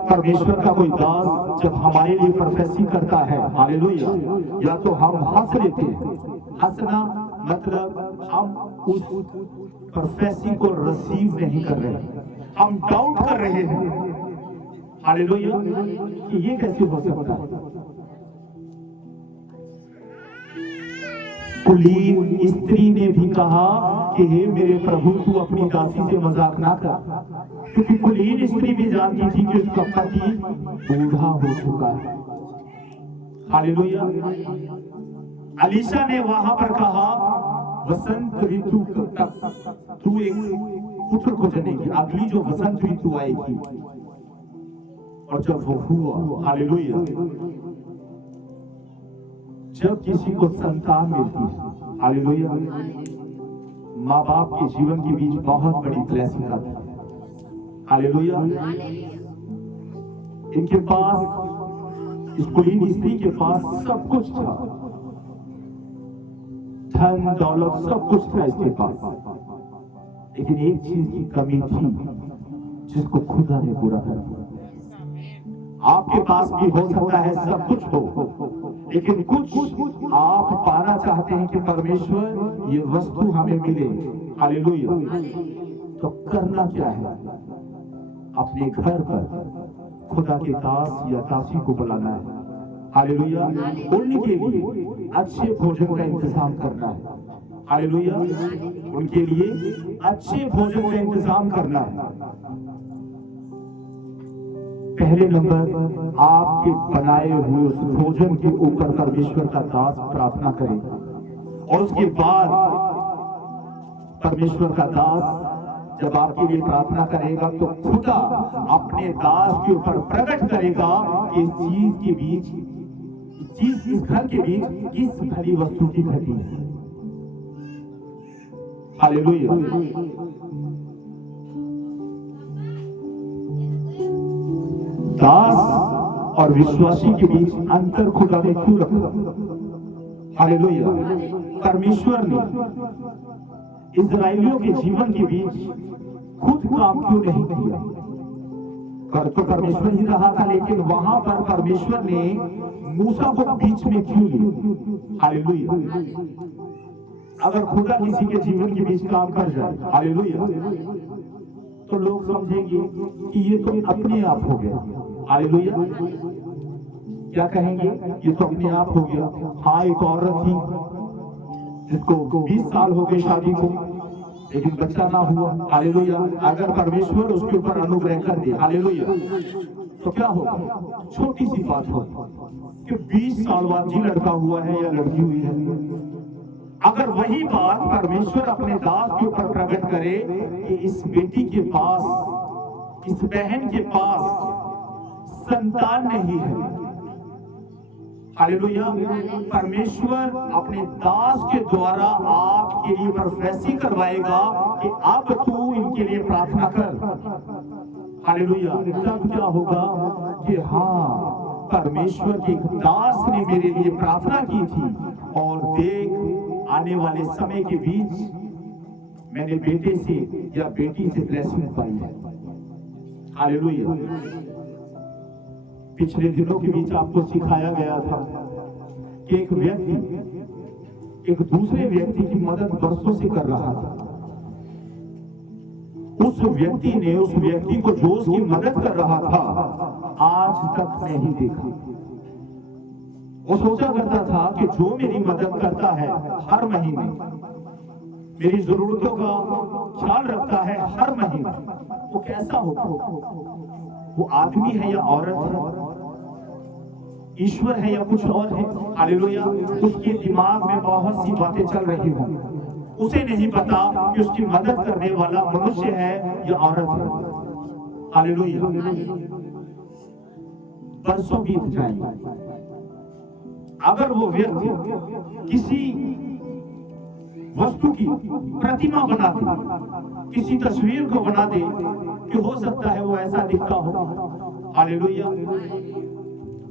परमेश्वर का कोई दास जब हमारे लिए प्रोफेसी करता है, हालेलुया, या तो हम हंस लेते हैं। हंसना मतलब हम उस प्रोफेसी को रिसीव नहीं कर रहे, हम डाउट कर रहे हैं। हालेलुया। कि ये कैसे हो सकता है? कुलीन स्त्री ने भी कहा कि हे मेरे प्रभु, तू अपनी दासी से मजाक ना कर, क्योंकि कुलीन स्त्री भी जानती थी कि उसका पति बूढ़ा हो चुका है। हालेलुया। अलीशा ने वहां पर कहा, वसंत ऋतु तक तू एक पुत्र को जनेगी, अगली जो वसंत ऋतु आएगी। और जब वो हुआ, हालेलुया, जब किसी को संतान मिलती है, हालेलुया, माँ बाप के जीवन के बीच बहुत बड़ी ब्लेसिंग आती है। हालेलुया। इनके पास, इस कुलीन स्त्री के पास सब कुछ था, धन दौलत सब कुछ था इसके पास, लेकिन एक चीज की कमी थी जिसको खुदा ने पूरा कर दिया। आपके पास भी हो सकता है सब कुछ हो, लेकिन कुछ आप पाना चाहते हैं कि परमेश्वर ये वस्तु हमें मिले। हालेलुया। तो करना क्या है? अपने घर पर खुदा के दास या दासी को बुलाना है। हालेलुया। उनके लिए अच्छे भोजन का इंतजाम करना है। हालेलुया। उनके लिए अच्छे भोजन का इंतजाम करना है। पहले नंबर, आपके बनाए हुए उस भोजन के ऊपर परमेश्वर का दास प्रार्थना करे, और उसके बाद परमेश्वर का दास जब आपके लिए प्रार्थना करेगा तो खुदा अपने दास के ऊपर प्रकट करेगा कि इस चीज के बीच, इस घर के बीच किस भली वस्तु की घटी है। हालेलुया। दास और विश्वासी के बीच अंतर खुदा ने क्यों रखा? हालेलुया। परमेश्वर ने इस्राएलियों के जीवन के बीच खुद काम क्यों नहीं किया? कर तो परमेश्वर ही रहा था, लेकिन वहां पर परमेश्वर ने मूसा को बीच में क्यों लिया? हालेलुया। अगर खुदा किसी के जीवन के बीच काम कर जाए, हालेलुया, तो लोग समझेंगे कि ये तो अपने आप हो गया। हालेलुया। क्या कहेंगे? ये तो अपने आप हो गया। हाँ, एक औरत थी जिसको 20 साल हो गए शादी को, लेकिन बच्चा ना हुआ। हालेलुया। अगर परमेश्वर उसके ऊपर अनुग्रह कर दे, हालेलुया, तो क्या होगा? छोटी सी बात हो कि 20 साल बाद जी लड़का हुआ है या लड़की हुई है। अगर वही बात परमेश्वर अपने दास के ऊपर प्रकट करे कि इस बेटी के पास, इस बहन के पास संतान नहीं है, हालेलुया, परमेश्वर अपने दास के द्वारा आपके लिए प्रोफेसी करवाएगा कि अब तू इनके लिए प्रार्थना कर। हालेलुया। तब क्या होगा कि हाँ, परमेश्वर के एक दास ने मेरे लिए प्रार्थना की थी, और देख, आने वाले समय के बीच मैंने बेटे से या बेटी से ब्लेसिंग पाई है। हालेलुया। पिछले दिनों के बीच आपको सिखाया गया था कि एक व्यक्ति एक दूसरे व्यक्ति की मदद बरसों से कर रहा था। उस व्यक्ति ने उस व्यक्ति को जो उसकी मदद कर रहा था आज तक नहीं देखा। वो सोचा करता था कि जो मेरी मदद करता है हर महीने, मेरी जरूरतों का ख्याल रखता है हर महीने, वो कैसा होगा? वो आदमी है या औरत है? ईश्वर है या कुछ और है? हालेलुया। उसके दिमाग में बहुत सी बातें चल रही हों, उसे नहीं पता कि उसकी मदद करने वाला मनुष्य है या औरत है। हालेलुया। बरसों बीत जाएंगे, अगर वो व्यक्ति किसी वस्तु की प्रतिमा बना दे, किसी तस्वीर को बना दे कि हो सकता है वो ऐसा दिखता हो। हालेलुया।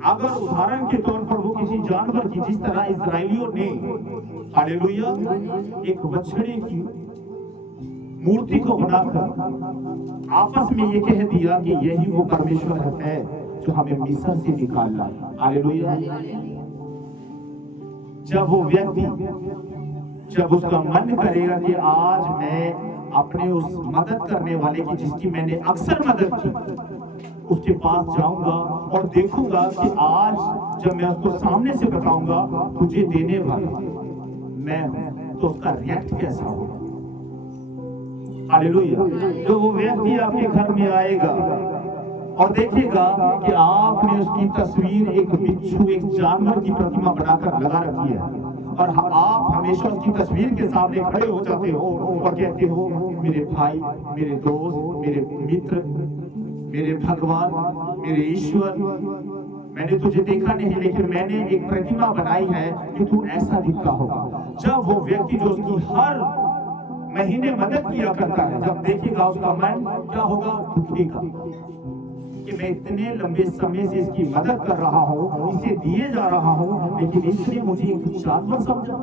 अगर उदाहरण के तौर पर वो किसी जानवर की, जिस तरह इस्राएलियों ने, हालेलुया, एक बछड़े की मूर्ति को बनाकर आपस में ये कह दिया कि यही वो परमेश्वर है जो हमें मिस्र से निकालना है। हालेलुया। जब वो व्यक्ति, जब उसका मन करेगा कि आज मैं अपने उस मदद करने वाले की, जिसकी मैंने अक्सर मदद की, उसके पास जाऊंगा और देखूंगा कि आज जब मैं उसको सामने से बताऊंगा तुझे देने वाला मैं हूं, तो उसका रिएक्ट कैसा होगा? हालेलुया। जो वो व्यक्ति आपके घर में आएगा और देखेगा कि आपने उसकी तस्वीर एक बिच्छू, एक जानवर की प्रतिमा बनाकर लगा रखी है, और आप हमेशा उसकी तस्वीर के सामने खड़े हो जाते हो और कहते हो, मेरे भाई, मेरे दोस्त, मेरे मित्र, मेरे भगवान, मेरे ईश्वर, मैंने तुझे देखा नहीं, लेकिन मैंने एक प्रतिमा बनाई है कि तू ऐसा दिखता होगा। जब वो व्यक्ति जो उसकी हर महीने मदद किया करता है, जब देखेगा, उसका मन क्या होगा? दुखेगा कि मैं इतने लंबे समय से इसकी मदद कर रहा हूं, इसे दिए जा रहा हूं, लेकिन इसने मुझे एक जानवर समझा।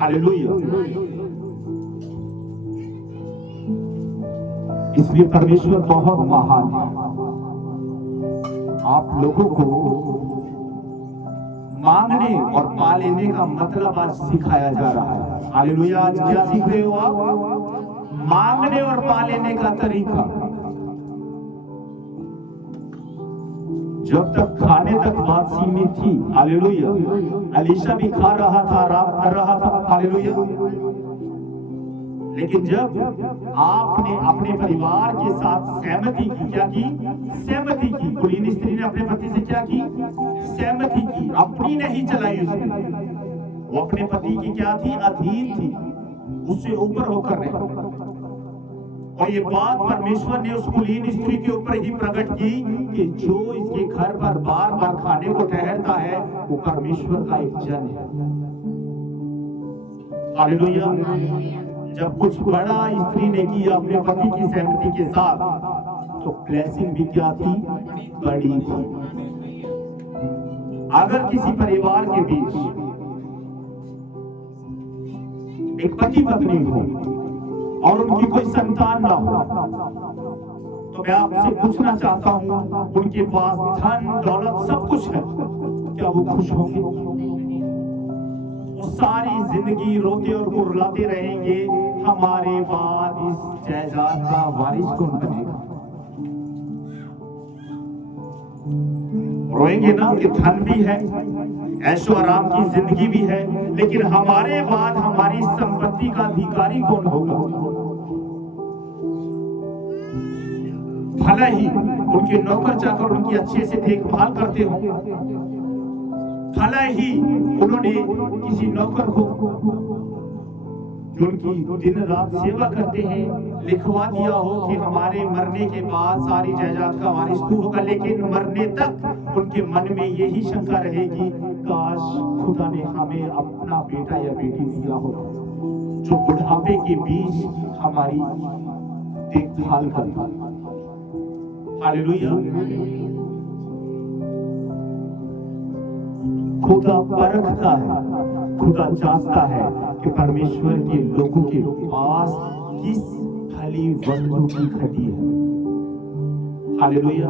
हालेलुया। इसलिए परमेश्वर बहुत महान है। आप लोगों को मांगने और पा लेने का मतलब आज सिखाया जा रहा है। हालेलुया। आज क्या सीख रहे हो आप? मांगने और पा लेने का तरीका। जब तक खाने तक बात सीमित थी, हालेलुया, एलीशा भी खा रहा था, आराम कर रहा था, हालेलुया। लेकिन जब आपने अपने परिवार के साथ सहमति की, क्या की? सहमति की। कुलीन स्त्री ने अपने पति से क्या की? सहमति की, अपनी नहीं चलाई उसने। वो अपने पति की क्या थी? अधीन थी, उससे ऊपर होकर नहीं। और ये बात परमेश्वर ने उस कुलीन स्त्री के ऊपर ही प्रकट की कि जो इसके घर पर बार बार खाने को ठहरता है, वो परमेश्वर का एक जन है। हालेलुया। जब कुछ बड़ा स्त्री ने किया अपने पति की सहमति के साथ, तो ब्लेसिंग भी क्या थी? बड़ी थी। अगर किसी परिवार के बीच एक पति पत्नी हो और उनकी कोई संतान ना हो, तो मैं आपसे पूछना चाहता हूं, उनके पास धन दौलत सब कुछ है, क्या वो खुश होंगे? वो सारी जिंदगी रोते और कुर्लाते रहेंगे, हमारे बाद इस जायदाद का वारिस कौन बनेगा? रोएंगे ना कि धन भी है, ऐशो आराम की जिंदगी भी है, लेकिन हमारे बाद हमारी संपत्ति का अधिकारी कौन होगा? भले ही उनके नौकर चाकर उनकी अच्छे से देखभाल करते हो, भले ही उन्होंने किसी नौकर को जो उनकी दिन रात सेवा करते हैं लिखवा दिया हो कि हमारे मरने के बाद सारी जायदाद का वारिस तू होगा, लेकिन मरने तक उनके मन में यही शंका रहेगी, काश खुदा ने हमें अपना बेटा या बेटी दिया हो जो बुढ़ापे के बीच हमारी देखभाल करता। हालेलुया। खुदा परखता है, खुदा जांचता है कि परमेश्वर के लोगों के पास किस भली वस्तु की घटी है। हालेलुया।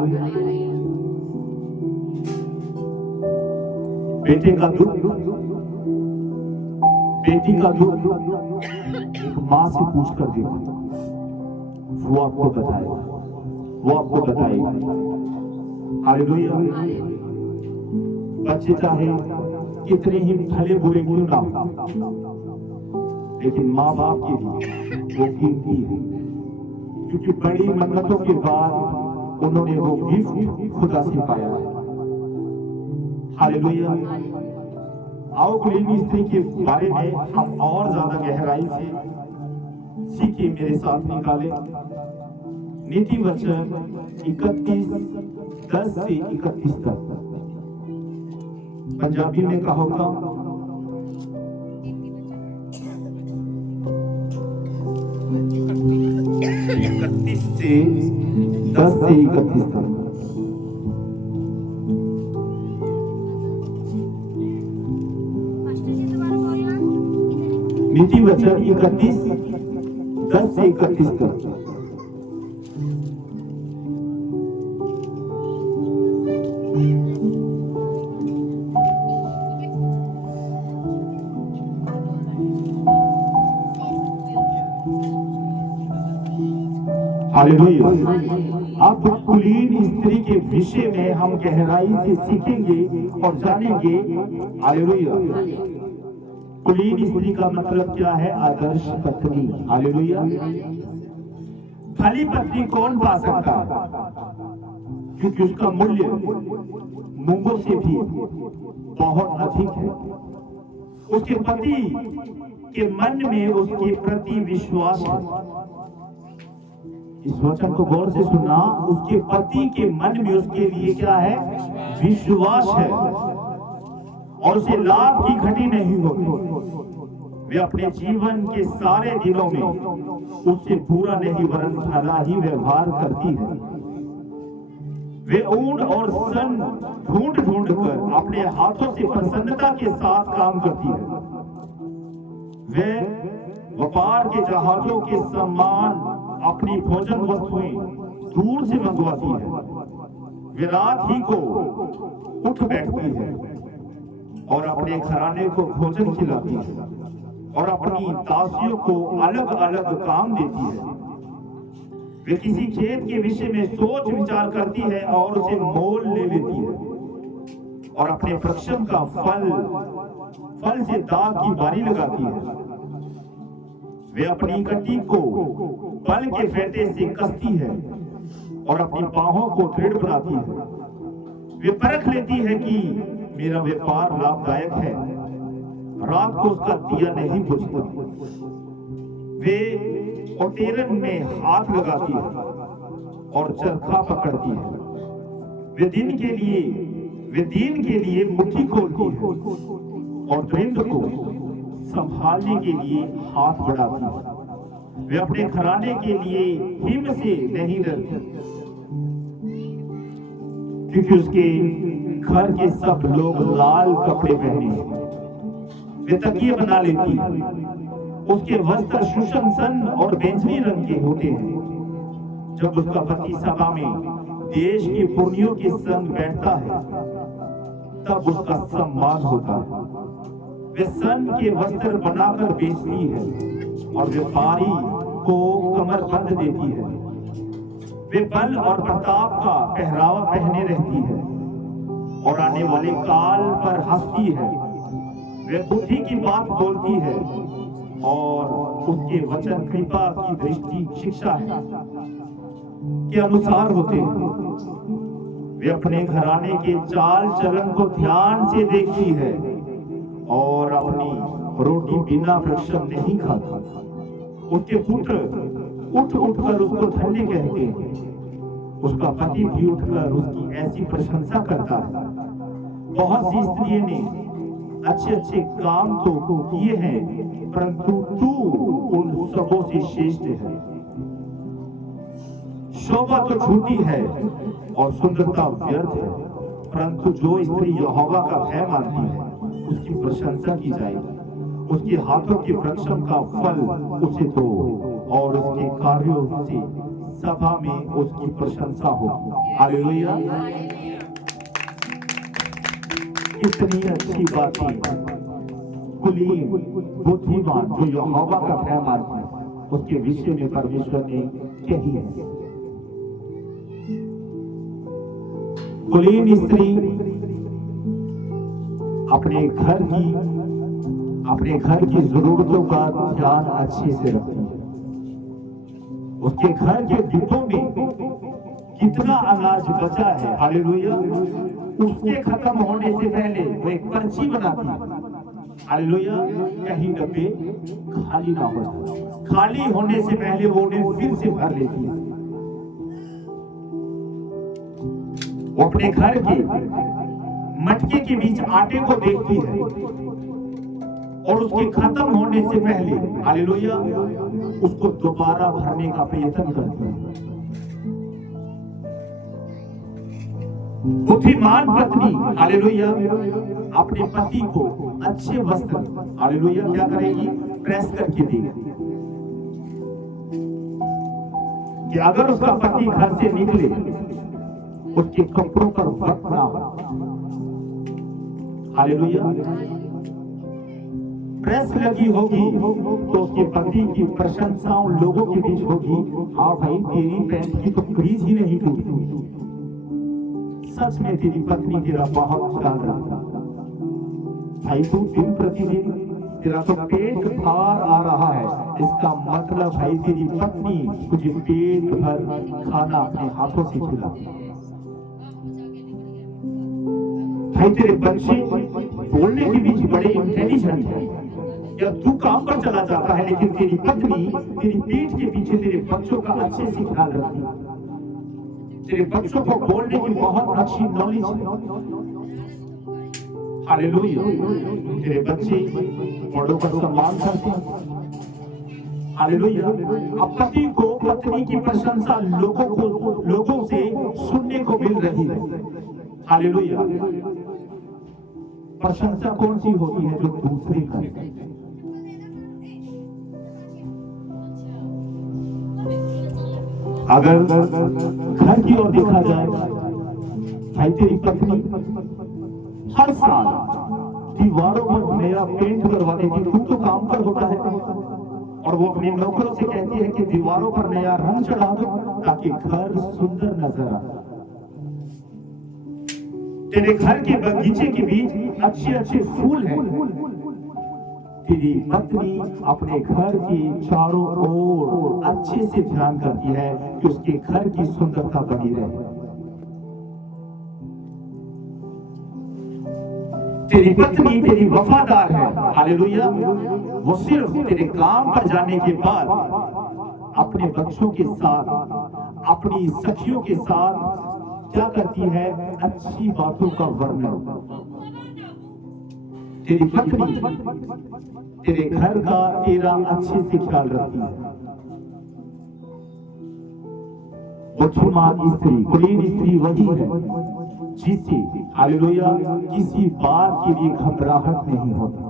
बेटे का दुख, बेटी का दुख एक मां से पूछ कर देखो, वो आपको बताएगा, वो आपको बताएगा। हालेलुया। बच्चे चाहे कितने ही भले बुरे क्यों ना हो, लेकिन माँ बाप के लिए वो कीमती है, क्योंकि बड़ी मन्नतों के बाद उन्होंने वो गिफ्ट खुदा से पाया है। हालेलुया। आओ कुलीन स्त्री के बारे में हम और ज्यादा गहराई से सीखे, मेरे साथ निकाले नीति वचन 31:10 से 31 तक। पंजाबी में कहा होगा, 31 से 10 से 31 तक। नीति वचन 31:10 से 31 तक। हालेलुया। अब कुलीन स्त्री के विषय में हम गहराई से सीखेंगे और जानेंगे। हालेलुया। कुलीन स्त्री का मतलब क्या है? आदर्श पत्नी। हालेलुया। भली पत्नी कौन पा सकता है? क्योंकि उसका मूल्य मूंगों से भी बहुत अधिक है। उसके पति के मन में उसके प्रति विश्वास है। इस वचन को गौर से सुनना। उसके पति के मन में उसके लिए क्या है? विश्वास है और उसे लाभ की घटी नहीं होती। वे अपने जीवन के सारे दिनों में उससे बुरा नहीं वरन भला ही व्यवहार करती है। वे ऊन और सन ढूंढ ढूंढ कर अपने हाथों से प्रसन्नता के साथ काम करती है। वे व्यापार के जहाजों के सामान अपनी भोजन वस्तुएं दूर से मंगवाती है। वे रात ही को उठ बैठती है और अपने घराने को भोजन खिलाती है और अपनी दासियों को अलग अलग काम देती है। वे किसी खेत के विषय में सोच विचार करती है और उसे मोल ले लेती है और अपने वृक्षों का फल से दाग की बारी लगाती है। वे अपनी कटी को बल के फेंटे से कसती है और अपनी बाहों को दृढ़ बनाती है। वे परख लेती है कि मेरा व्यापार लाभदायक है। रात को उसका दिया नहीं बुझता। वे ओटेरन में हाथ लगाती है और चरखा पकड़ती है। वे दिन के लिए मुट्ठी खोलती है और द्रिंद को संभालने के लिए हाथ बढ़ाती है। वे अपने घराने के लिए हिम से नहीं डरती, क्योंकि उसके घर के सब लोग लाल कपड़े पहने हैं। वे तकिए बना लेती है। उसके वस्त्र शुषन सन और बैंगनी रंग के होते हैं। जब उसका पति सभा में देश के पुण्यों के संग बैठता है तब उसका सम्मान होता है। वे सन के वस्त्र बनाकर बेचती है और व्यापारी को कमर बंद देती है। वे बल और प्रताप का पहरावा पहने रहती है और आने वाले काल पर हंसती है। वे बुद्धि की बात बोलती है और उसके वचन कृपा की दृष्टि शिक्षा है के अनुसार होते हैं। वे अपने घराने के चाल चलन को ध्यान से देखती है और अपनी रोटी बिना भ्रष्टम नहीं खाता। उसके पुत्र उठ उठकर उसको धन्य कहते हैं। उसका पति भी उठकर उसकी ऐसी प्रशंसा करता है। बहुत सी स्त्रियों ने अच्छे अच्छे काम तो किए हैं, परंतु तू उन सबों से श्रेष्ठ है। शोभा तो झूठी है और सुंदरता व्यर्थ है, परंतु जो स्त्री यहोवा का भय मानती है उसकी प्रशंसा की जाएगी। उसके हाथों के वृक्षों का फल उसे दो और उसके कार्यों से सभा में उसकी प्रशंसा हो। हालेलुया। कितनी अच्छी बातें कुलीन बुद्धिमान जो यहोवा का भय मानता है उसके विषय में परमेश्वर ने कही है। कुलीन स्त्री अपने घर की जरूरतों का ध्यान अच्छे से रखती है। उसके घर के डिब्बों में कितना अनाज बचा है, हालेलुया, उसके खत्म होने से पहले वो एक पर्ची बनाती है। हालेलुया। कहीं डब्बे खाली ना हो जाए, खाली होने से पहले वो उन्हें फिर से भर लेती है। वो अपने घर के मटके के बीच आटे को देखती है और उसके खत्म होने से पहले, हालेलुया, उसको दोबारा भरने का प्रयत्न करती है। बुद्धिमान पत्नी, हालेलुया, अपने पति को अच्छे वस्त्र, हालेलुया, क्या करेगी? प्रेस करके देगी कि अगर उसका पति घर से निकले उसके कपड़ों पर वक्त ना हो। हालेलुया। प्रेस लगी होगी तो उसके पति की प्रशंसा उन लोगों के बीच होगी, हाँ भाई तेरी पैंट की तो क्रीज ही नहीं टूटी, सच में तेरी पत्नी तेरा बहुत ख्याल रखता भाई, तू दिन प्रतिदिन तेरा तो पेट भार आ रहा है, इसका मतलब भाई तेरी पत्नी तुझे पेट भर खाना अपने हाथों से खिला। भाई तेरे बच्चे बोलने के बीच बड़े इंटेलिजेंट हैं, या तू काम पर चला जाता है लेकिन तेरी पत्नी तेरी पीठ के पीछे तेरे बच्चों का अच्छे से ख्याल रखती है, तेरे बच्चों को बोलने की बहुत अच्छी नॉलेज है। हालेलुया। तेरे बच्चे बड़ों का सम्मान करते हैं। हालेलुया। अब पति को पत्नी की प्रशंसा लोगों से सुनने को मिल रही है। हालेलुया। प्रशंसा कौन सी होती है? जो दूसरे करते हैं। अगर घर की ओर देखा जाए, भाई तेरी पत्नी हर साल दीवारों पर नया पेंट करवा देती, तू तो काम पर होता है, और वो अपने नौकरों से कहती है कि दीवारों पर नया रंग चढ़ा दो ताकि घर सुंदर नजर आए। तेरे घर के बगीचे के बीच अच्छे अच्छे फूल हैं, तेरी पत्नी अपने घर के चारों ओर अच्छे से ध्यान करती है कि उसके घर की सुंदरता बनी रहे। तेरी पत्नी तेरी वफादार है। हालेलुया। वो सिर्फ तेरे काम पर जाने के बाद अपने बच्चों के साथ, अपनी सखियों के साथ क्या करती है? अच्छी बातों का वर्णन। तेरी पत्नी तेरे घर का तेरा अच्छे से ख्याल रखती है। बुद्धिमान स्त्री, कुलीन स्त्री वही है जिसे हालेलुया किसी बात के लिए घबराहट नहीं होता।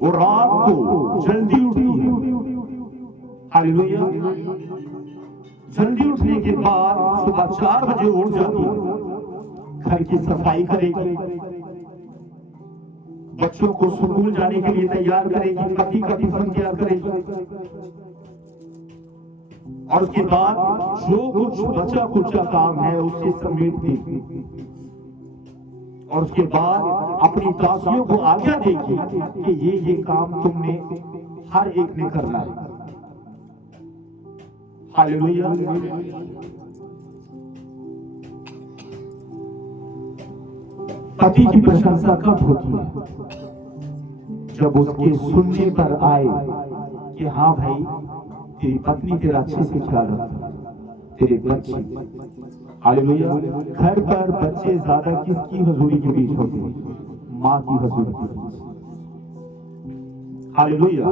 वो रात को जल्दी उठती है। हालेलुया। जल्दी उठने के बाद सुबह 4 बजे उठ जाती है, घर की सफाई करेगी, बच्चों को स्कूल जाने के लिए तैयार करेगी, पति का टिफिन तैयार करेगी, और उसके बाद जो कुछ बचा कुचा काम है उससे समेट देगी, और उसके बाद अपनी दासियों को आज्ञा देगी कि ये काम तुमने हर एक ने करना है। हालेलुया। पति की प्रशंसा कब होती है? जब उसके सुनने पर आए कि हाँ भाई तेरी पत्नी तेरा अच्छे से ख्याल रखती है, तेरे बच्चे। हालेलुया। घर पर बच्चे ज्यादा किसकी हजूरी के बीच होते हैं? माँ की हजूरी के बीच। हालेलुया।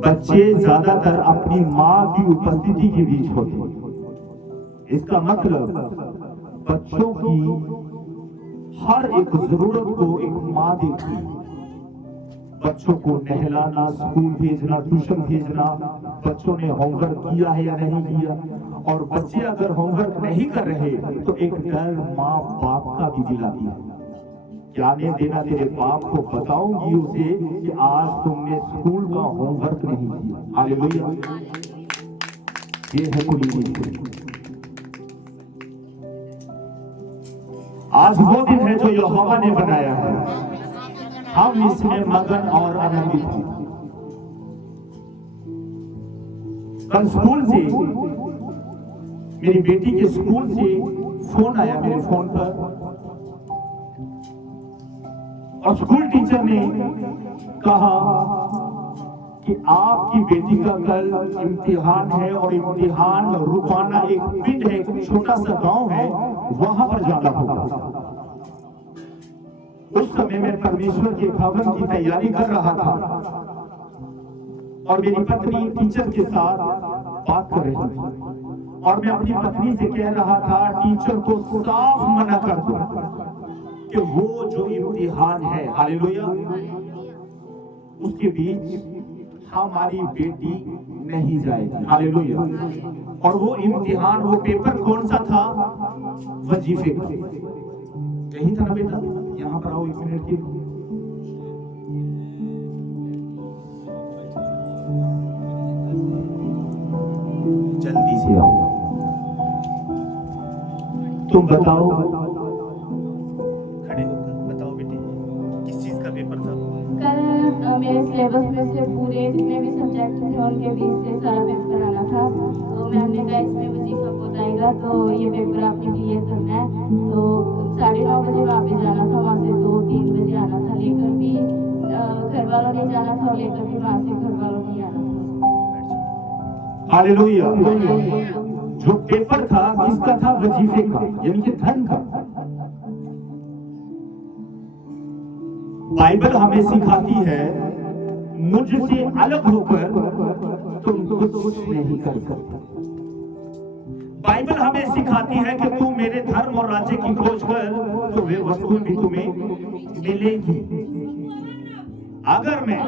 बच्चे ज्यादातर अपनी माँ की उपस्थिति के बीच होते हैं। इसका मतलब बच्चों की हर एक जरूरत को एक माँ देखती है। बच्चों को नहलाना, स्कूल भेजना, ट्यूशन भेजना, बच्चों ने होमवर्क किया है या नहीं किया, और बच्चे अगर होमवर्क नहीं कर रहे तो एक डर माँ बाप का भी दिलाती है। क्या नहीं देना तेरे बाप को बताऊंगी उसे कि आज तुमने स्कूल का होमवर्क नहीं किया। हालेलुया। ये है कुलीन। आज वो दिन है जो यहोवा ने बनाया है, हम इसमें मगन और आनंदित हैं। कल स्कूल से, मेरी बेटी के स्कूल से फोन आया मेरे फोन पर, और स्कूल टीचर ने कहा कि आपकी बेटी का कल इम्तिहान है, और इम्तिहान रुपाना एक पिंड है, एक छोटा सा गांव है, वहां पर जाना होगा। उस समय मैं परमेश्वर के भवन की तैयारी कर रहा था, और मेरी पत्नी टीचर के साथ बात कर रही थी, और मैं अपनी पत्नी से कह रहा था टीचर को साफ मना कर दो कि वो जो इम्तिहान है, हालेलुया, उसके बीच हमारी बेटी नहीं जाएगी। हालेलुया। और वो इम्तिहान, वो पेपर कौन सा था? वजीफे का। यही था ना बेटा, यहाँ पर आओ 1 मिनट के। जल्दी से आओ, तुम बताओ, खड़े होकर बताओ बेटे, किस चीज का पेपर था? कल मेरे सिलेबस में से पूरे जितने भी सब्जेक्ट थे उनके बीच से सारा पेपर आना था। तो मैम ने कहा इसमें वजीफा बहुत आएगा, तो ये पेपर आपने क्लियर करना है। तो 9:30 बजे वहाँ पे जाना था, वहाँ से 2-3 बजे आना था। लेकर भी घर वालों ने जाना था, और लेकर भी वहाँ से घर वालों ने आना था। हालेलुया। जो पेपर था किसका था? वजीफे का, यानी कि धन का। बाइबल हमें सिखाती है मुझसे अलग होकर तुम कुछ नहीं कर सकते। बाइबल हमें सिखाती है कि तू मेरे धर्म और राज्य की खोज कर तो वे वस्तु भी तुम्हें मिलेगी। अगर मैं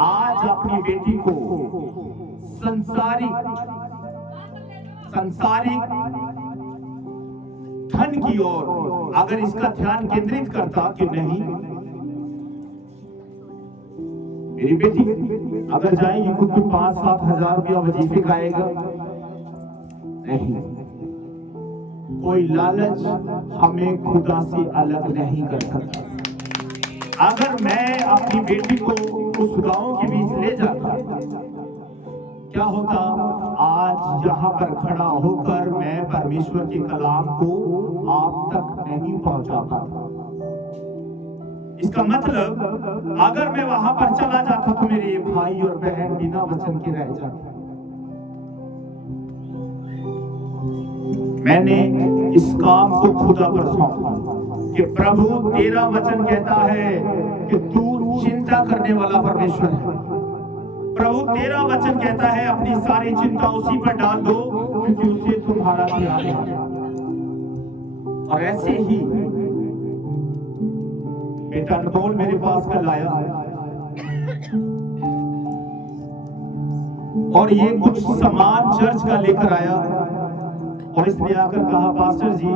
आज अपनी बेटी को संसारिक धन की ओर अगर इसका ध्यान केंद्रित करता कि नहीं, मेरी बेटी अगर जाएगी खुद को 5-7 हजार रुपया वजीफे का आएगा, नहीं, कोई लालच हमें खुदा से अलग नहीं कर सकता। अगर मैं अपनी बेटी को उस गांव के बीच ले जाता, क्या होता? आज यहाँ पर खड़ा होकर मैं परमेश्वर के कलाम को आप तक नहीं पहुंचा पाता। इसका मतलब अगर मैं वहां पर चला जाता तो मेरे भाई और बहन बिना वचन के रह जाते। मैंने इस काम को खुदा पर सौंपा कि प्रभु तेरा वचन कहता है कि तू चिंता करने वाला परमेश्वर है। प्रभु तेरा वचन कहता है अपनी सारी चिंता उसी पर डाल दो, क्योंकि उसे तुम्हारा ध्यान है। और ऐसे ही बेटा अनमोल मेरे पास कल आया और ये कुछ सामान चर्च का लेकर आया, और इसने आकर कहा पास्टर जी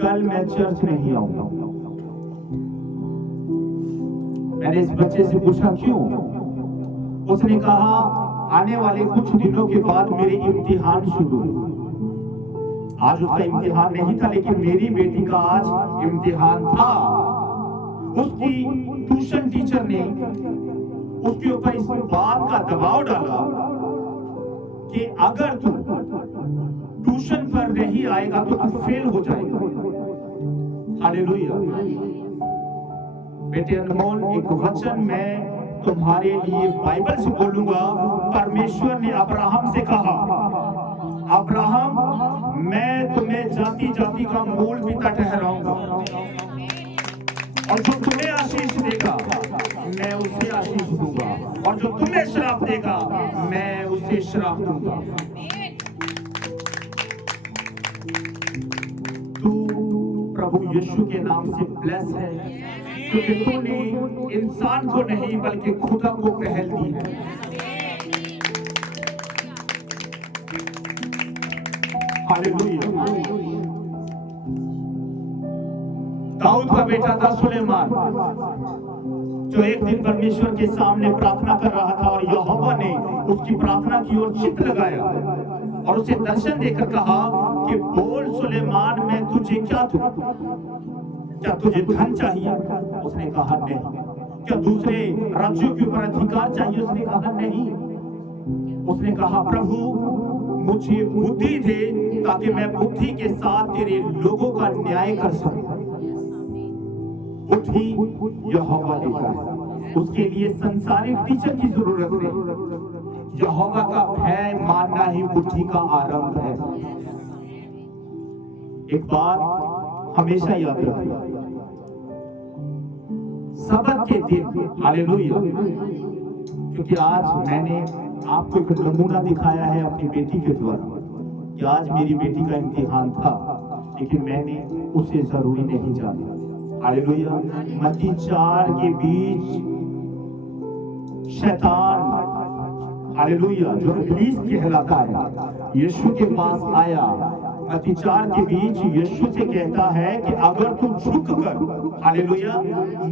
कल मैं चर्च नहीं आऊंगा। मैंने इस बच्चे से पूछा क्यों? उसने कहा आने वाले कुछ दिनों के बाद मेरे इम्तिहान शुरू। आज उसका इम्तिहान नहीं था, लेकिन मेरी बेटी का आज इम्तिहान था। उसकी ट्यूशन टीचर ने उसके ऊपर इस बात का दबाव डाला कि अगर तू ट्यूशन पर नहीं आएगा तो तू फेल हो जाएगा। हालेलुया। बेटे अनमोल, एक वचन मैं तुम्हारे लिए बाइबल से बोलूंगा। परमेश्वर ने अब्राहम से कहा, अब्राहम मैं तुम्हें जाति जाति का मूल पिता ठहराऊंगा, और जो तुम्हें आशीष देगा मैं उसे आशीष दूंगा, और जो तुम्हें श्राप देगा मैं उसे श्राप दूंगा। तू प्रभु यीशु के नाम से ब्लेस है, क्योंकि तूने इंसान को नहीं बल्कि खुदा को पहल दी है। हालेलुया। दाऊद का बेटा था सुलेमान, जो एक दिन परमेश्वर के सामने प्रार्थना कर रहा था, और यहोवा ने उसकी प्रार्थना की ओर चित्त लगाया और उसे दर्शन देकर कहा कि बोल सुलेमान मैं तुझे क्या दूं? क्या तुझे धन चाहिए? उसने कहा नहीं। क्या दूसरे राज्यों के ऊपर अधिकार चाहिए? उसने कहा नहीं। उसने कहा प्रभु मुझे बुद्धि दे ताकि मैं बुद्धि के साथ तेरे लोगों का न्याय कर सकूं। बुद्धि यहोवा देता है, उसके लिए संसारिक टीचर की जरूरत नहीं। यहोवा का भय मानना ही बुद्धि का आरंभ है। एक बात हमेशा याद रखना, सबत के दिन, हालेलुया, क्योंकि आज मैंने आपको एक नमूना दिखाया है अपनी बेटी के द्वारा कि आज मेरी बेटी का इम्तिहान था, लेकिन मैंने उसे जरूरी नहीं जाना। हालेलुया। मत्ती 4 के बीच शैतान, हालेलुया, जो इब्लीस कहलाता है, यीशु के पास आया, अतिचार के बीच यीशु से कहता है कि अगर तू झुक कर हालेलुया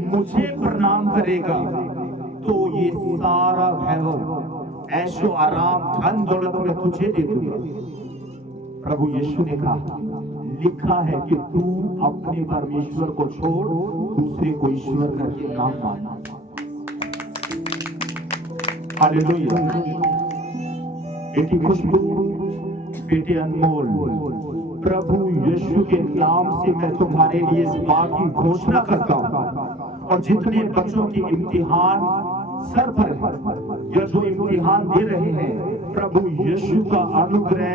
मुझे प्रणाम करेगा तो ये सारा वैभव ऐशो आराम धन दौलत में तुझे दे दूंगा। प्रभु यीशु ने कहा लिखा है कि तू अपने परमेश्वर को छोड़ दूसरे को ईश्वर करके नाम मानना। हालेलुया। बेटी खुशबू, बेटे अनमोल, प्रभु यीशु के नाम से मैं तुम्हारे लिए इस बात की घोषणा करता हूं और जितने बच्चों के इम्तिहान सर पर है या जो इम्तिहान दे रहे हैं, प्रभु यीशु का अनुग्रह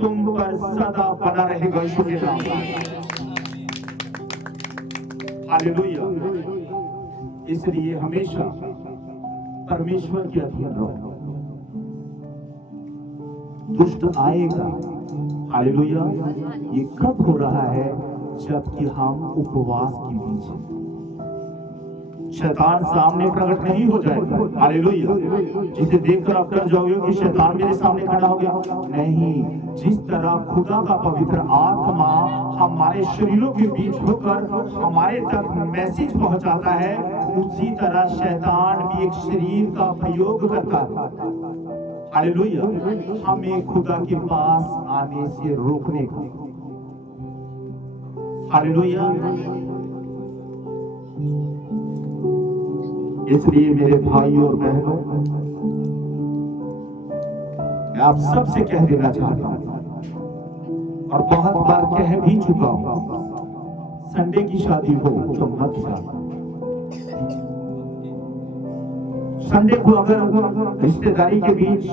तुम पर सदा बना रहेगा यीशु के नाम में। हालेलुया। इसलिए हमेशा परमेश्वर के अधीन रहो। दुष्ट आएगा, हालेलुया, ये कब हो रहा है? जबकि हम उपवास के बीच हैं। शैतान सामने प्रकट नहीं हो जाएगा, हालेलुया, जिसे देखकर आप डर जाओगे कि शैतान मेरे सामने खड़ा हो गया। नहीं, जिस तरह खुदा का पवित्र आत्मा हमारे शरीरों के बीच होकर हमारे तक मैसेज पहुंचाता है, उसी तरह शैतान भी एक शरीर का प्रयोग करता है, हालेलुया, हमें खुदा के पास आने से रोकने का। हालेलुया। इसलिए मेरे भाई और बहनों, मैं आप सबसे कह देना चाहता हूं और बहुत बार कह भी चुका हूं, संडे की शादी हो तो मत जाओ। संडे को अगर रिश्तेदारी के बीच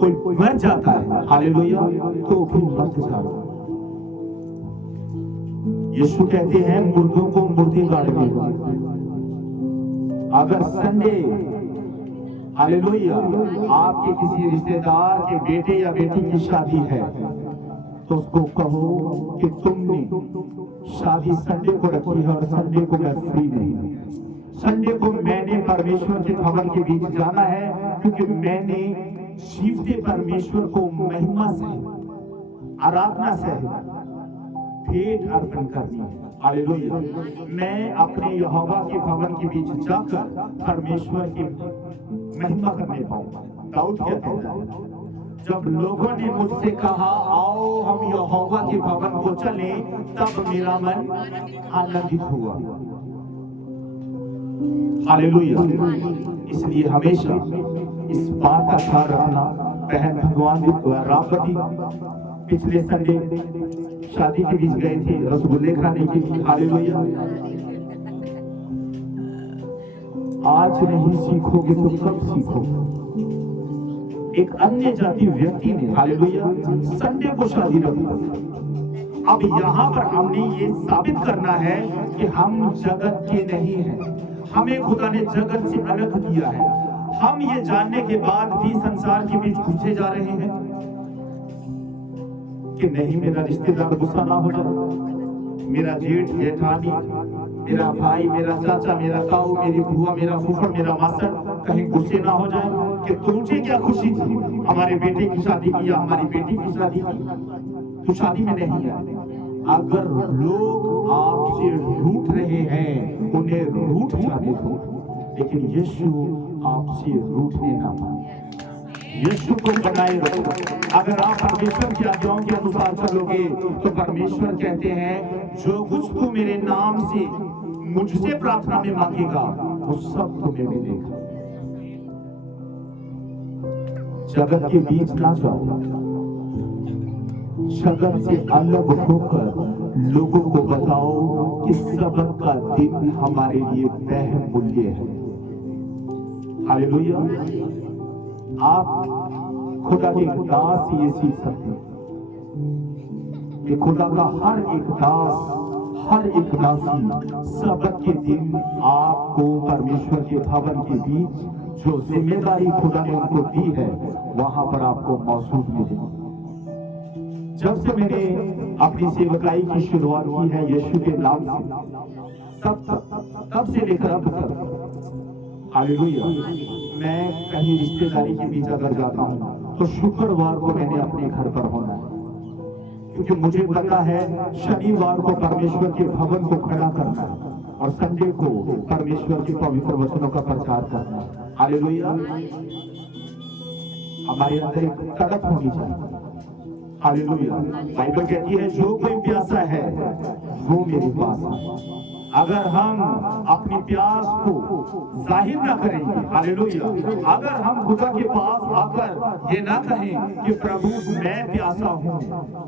कोई मर जाता है, हालेलुया, तो भी मत जाओ। यीशु कहते हैं मुर्दों को मुर्दे गाड़ने को। अगर संडे, हालेलुया, आपके किसी रिश्तेदार के बेटे या बेटी की शादी है तो उसको कहो कि तुमने शादी संडे को रखी है और संडे को मैं फ्री नहीं। संडे को मैंने परमेश्वर के भवन के बीच जाना है क्योंकि मैंने जीवते परमेश्वर को महिमा से, आराधना से भेंट अर्पण करनी है। हालेलुया। मैं अपने यहोवा के भवन के बीच जाकर परमेश्वर की महिमा करने पाऊंगा। दाऊद क्या कहता है? जब लोगों ने मुझसे कहा आओ हम यहोवा के भवन को चलें, तब मेरा मन आनंदित हुआ। हालेलुया। इसलिए हमेशा इस बात का ख्याल रखना। बहन भगवान रामपति पिछले संडे शादी के बीच गए थे रसगुल्ले खाने के लिए, हालेलुया। आज नहीं सीखोगे तो कब सीखोगे? एक अन्य जाति व्यक्ति ने, हालेलुया, संडे को शादी रखी। अब यहाँ पर हमने ये साबित करना है कि हम जगत के नहीं हैं। हमें खुदा ने जगत से अलग किया है। हम ये जानने के बाद भी संसार के बीच घुसे जा रहे हैं कि नहीं मेरा रिश्तेदार गुस्सा ना हो जाए, मेरा जेठ जेठानी, मेरा भाई, मेरा चाचा, मेरा ताऊ, मेरी बुआ, मेरा फूफड़, मेरा मासड़ कहीं गुस्से ना हो जाए कि तुझे क्या खुशी थी हमारे बेटे की शादी की या हमारी बेटी की शादी की, तू शादी में नहीं है। अगर लोग आपसे रूठ रहे हैं, उन्हें रूठ जाने दो, लेकिन यीशु आपसे रूठने ना पाए। यीशु को बनाए रखो। अगर आप परमेश्वर की आज्ञाओं के अनुसार चलोगे तो परमेश्वर कहते हैं जो कुछ तू मेरे नाम से मुझसे प्रार्थना में मांगेगा वो सब तुम्हें मिलेगा। जगत के बीच ना जाओ, जगत से अलग होकर लोगों को बताओ कि सबक का दिन हमारे लिए बहुमूल्य है। हालेलुया। आप खुदा के दास ये सीख सकते हैं कि खुदा का हर एक दास, हर एक दासी सबक के दिन आपको परमेश्वर के भवन के बीच जो जिम्मेदारी खुदा ने उनको दी है वहां पर आपको मौजूद मिलेगी। जब से मैंने अपनी सेवकाई की शुरुआत की है यीशु के नाम से, तब से लेकर अब तक, हालेलुया, मैं कहीं रिश्तेदारी के बीच अगर जाता हूँ तो शुक्रवार को मैंने अपने घर पर होना है, क्योंकि मुझे पता है शनिवार को परमेश्वर के भवन को खड़ा करना है और संडे को परमेश्वर के पवित्र वचनों का प्रचार करना है। हालेलुया। हमारे अंदर एक तड़प होनी चाहिए। हालेलुया। बाइबल कहती है जो कोई प्यासा है वो मेरे पास है। अगर हम अपनी प्यास को जाहिर ना करेंगे, हालेलुया, अगर हम खुदा के पास आकर ये ना कहें कि प्रभु मैं प्यासा हूं,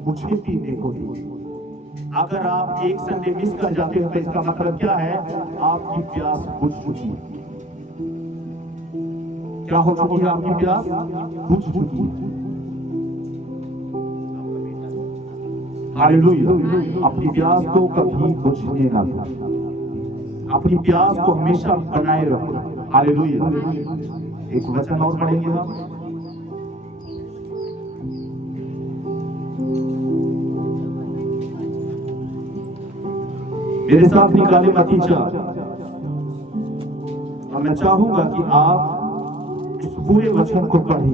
मुझे पीने को दे, अगर आप एक संडे मिस कर जाते हो तो इसका मतलब क्या है? आपकी प्यास बुझ चुकी है। क्या हो चुकी है? आपकी प्यास बुझ चुकी है। हालेलुया। अपनी प्यास को कभी बुझने ना दो, अपनी प्यास को हमेशा बनाए रखो। हालेलुया। एक वचन और पढ़ेंगे हम। मेरे साथ निकाले मती 4, और मैं चाहूंगा कि आप इस पूरे वचन को पढ़ें।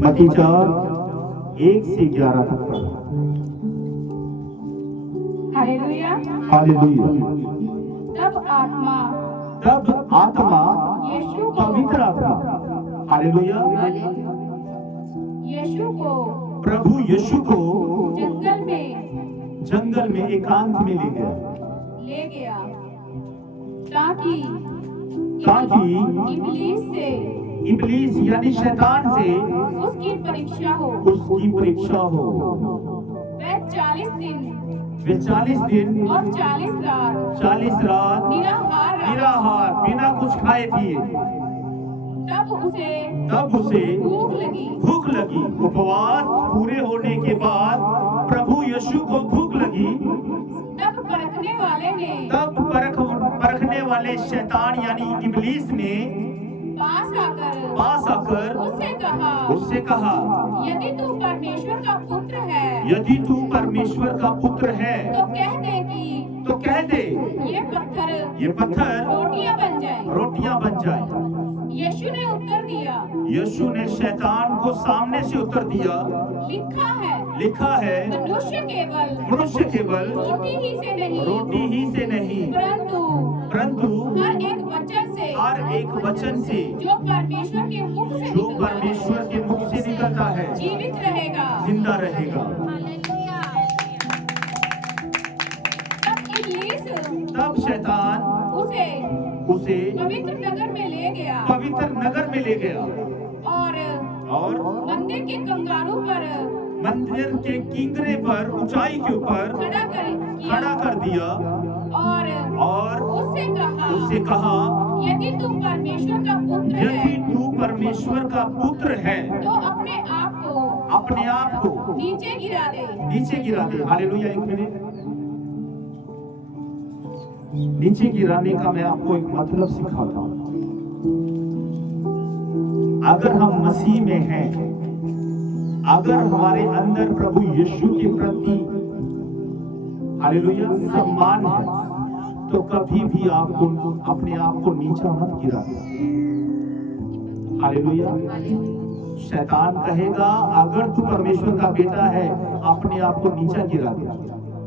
मत्ती 4:1-11 तक पढ़ो। हालेलुया। हालेलुया। तब आत्मा यीशु पवित्र आत्मा, हालेलुया, यीशु को प्रभु यीशु को जंगल में एकांत में ले गया ताकि इब्लीस यानी शैतान से उसकी परीक्षा हो। वह 40 दिन और 40 रात निराहार बिना कुछ खाए पिए। तब उसे भूख लगी। उपवास पूरे होने के बाद प्रभु यीशु को भूख लगी। तब परखने वाले शैतान यानी इब्लीस ने पास आकर उससे कहा, यदि तू परमेश्वर का पुत्र है तो कह दे ये पत्थर रोटियां बन जाए। यीशु ने शैतान को सामने से उत्तर दिया, लिखा है मनुष्य केवल रोटी ही से नहीं परंतु हर एक वचन से जो परमेश्वर के मुख से निकलता है जिंदा रहेगा। तब शैतान उसे पवित्र नगर में ले गया और मंदिर के किंगरे पर ऊंचाई के ऊपर खड़ा कर दिया और उससे कहा, यदि तू परमेश्वर का पुत्र है तो अपने आप को नीचे गिरा दे। हालेलुया। एक मिनट, नीचे गिराने का मैं आपको एक मतलब सिखाता हूं। अगर हम मसीह में हैं, अगर हमारे अंदर प्रभु यीशु के प्रति हालेलुया सम्मान है, तो कभी भी आपको अपने आप को नीचा मत गिरा। हालेलुया। शैतान कहेगा अगर तू परमेश्वर का बेटा है अपने आप को नीचा गिरा दे,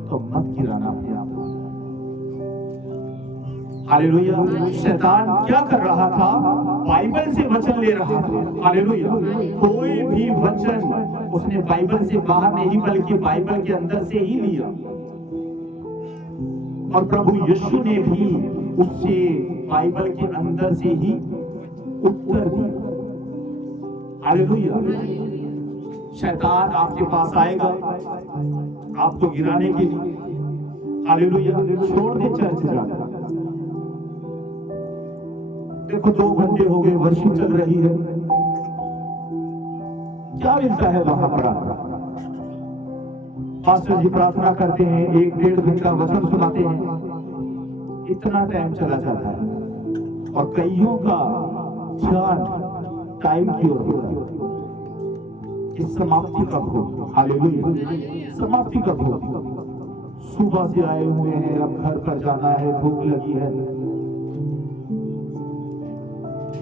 तो मत गिराना अपने आप को। हालेलुया। शैतान क्या कर रहा था? बाइबल से वचन ले रहा था। हालेलुया। कोई भी वचन उसने बाइबल से बाहर नहीं बल्कि बाइबल के अंदर से ही लिया, और प्रभु यीशु ने भी उससे बाइबल के अंदर से ही उत्तर दिया। हालेलुया। शैतान आपके पास आएगा आपको गिराने के लिए। हालेलुया। छोड़ दे चर्च जाकर। देखो 2 घंटे हो गए, वर्शिप चल रही है, क्या मिलता है वहां पर आकर? पास्टर जी प्रार्थना करते हैं, 1-1.5 घंटा वचन सुनाते हैं, इतना टाइम चला जाता है और कईयों का ध्यान टाइम की ओर होता है कि समाप्ति कब हो। हालेलुया, समाप्ति कब हो। सुबह से आए हुए हैं, अब घर पर जाना है, भूख लगी है।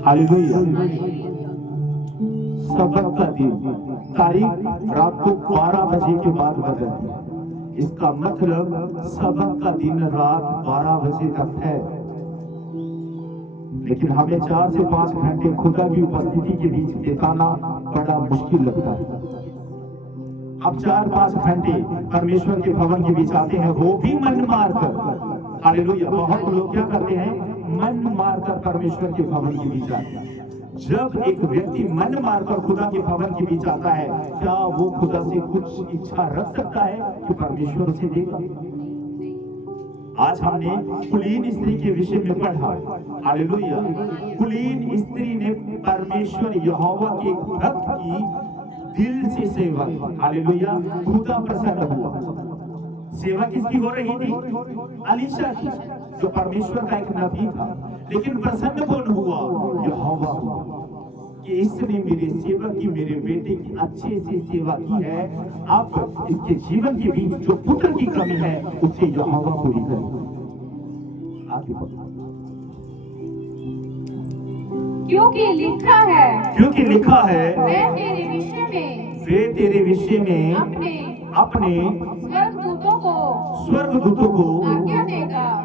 हालेलुया, सबक का दिन, तारीख रात को 12 बजे के बाद बदलती है। इसका मतलब सबक का दिन रात 12 बजे तक है, लेकिन हमें 4 से 5 घंटे खुदा की उपस्थिति के बीच बिताना बड़ा मुश्किल लगता है। अब 4-5 घंटे परमेश्वर के भवन के बीच आते हैं, वो भी मन मार कर। हालेलुया, बहुत लोग क्या करते हैं, मन मार कर परमेश्वर के भवन के बीच आते हैं। जब एक व्यक्ति मन मारकर खुदा के भवन के बीच आता है, क्या वो खुदा से कुछ इच्छा रख सकता है कि परमेश्वर उसे देगा? आज हमने कुलीन स्त्री के विषय में पढ़ा। हालेलुया, कुलीन स्त्री ने परमेश्वर यहोवा के भक्त की दिल से सेवा की। हालेलुया, खुदा प्रसन्न हुआ। सेवा किसकी हो रही थी? अलीशा की, जो परमेश्वर का एक नबी था। लेकिन प्रसन्न कौन हुआ? यहोवा कि इसने मेरे सेवक की, मेरे बेटे की अच्छे से सेवा की है। अब इसके जीवन के बीच जो पुत्र की कमी है उसे यहोवा पूरी करे। आगे बढ़ो। क्योंकि लिखा है, क्योंकि लिखा है, वे तेरे विषय में, वे तेरे विषय में अपने स्वर्गदूतों को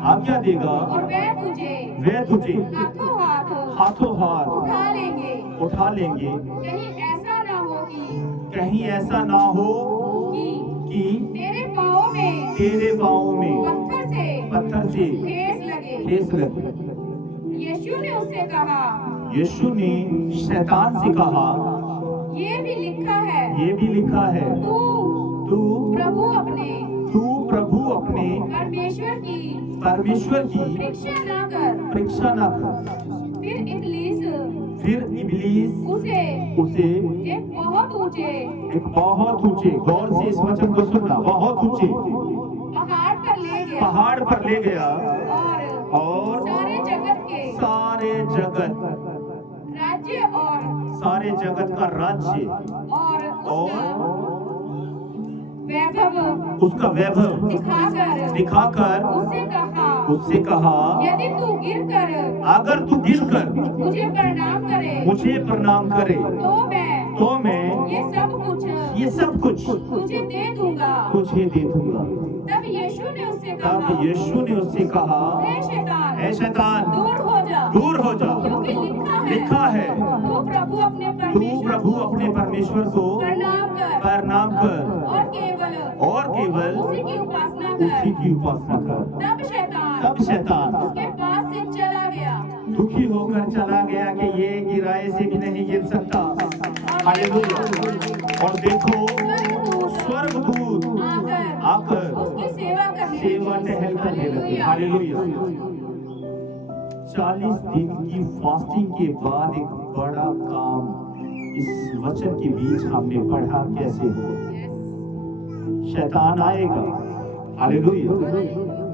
आज्ञा देगा और वे तुझे हाथों हाथ उठा लेंगे। कहीं ऐसा ना हो कि तेरे पाँव में पत्थर से ठेस लगे। यीशु ने शैतान से कहा, ये भी लिखा है, तू प्रभु अपने परमेश्वर की परीक्षा ना कर। फिर इब्लीस उसे एक बहुत ऊंचे, गौर से इस वचन को सुनना, बहुत ऊंचे पहाड़ पर ले गया और सारे जगत का राज्य और उसका वैभव दिखाकर उससे कहा, अगर तू गिरकर मुझे प्रणाम करे तो मैं ये सब कुछ तुझे दे दूंगा। तब यीशु ने उससे कहा, हे शैतान, दूर हो जा, क्योंकि लिखा है, तू प्रभु अपने परमेश्वर को प्रणाम कर और केवल उसी की उपासना कर। तब शैतान उसके पास से चला गया, दुखी होकर चला गया कि ये गिराए से भी नहीं गिर सकता। हालेलुया। और देखो, स्वर्गदूत आकर उसकी सेवा टहल करने लगे। हालेलुया। 40 दिन की फास्टिंग के बाद एक बड़ा काम इस वचन के बीच हमने पढ़ा कैसे हो। शैतान आएगा, हालेलुया,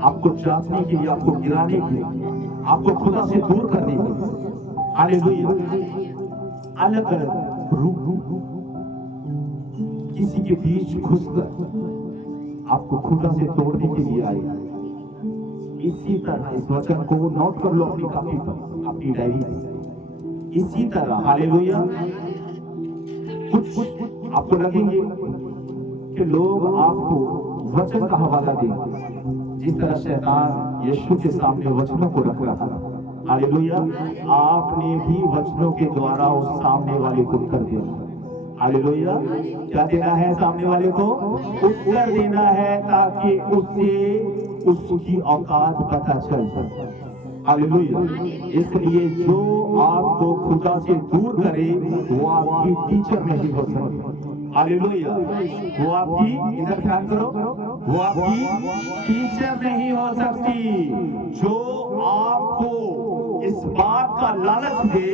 आपको जांचने के लिए, आपको गिराने के लिए, आपको खुदा से दूर करने के लिए। हालेलुया। अलग अलग रूप किसी के बीच घुसकर आपको खुदा से तोड़ने के लिए आएगा। इसी तरह इस वचन को नोट कर लो अपनी कॉपी पर, अपनी डायरी में। इसी तरह हालेलुया, कुछ आपको लगेंगे कि लोग आपको वचन का हवाला देंगे, जिस तरह शैतान यीशु के सामने वचनों को रख रहा था। हालेलुया। आपने भी वचनों के द्वारा उस सामने वाले को उत्तर देना। हालेलुया। क्या देना है सामने वाले को? उत्तर देना है, ताकि उससे उसकी औकात पता चल जाए। हालेलुया। इसलिए जो आपको खुदा से दूर करे वो आपकी टीचर नहीं हो सकती। हालेलुया। वो आपकी, इधर ध्यान करो, वो आपकी टीचर नहीं हो सकती। जो आपको इस बात का लालच दे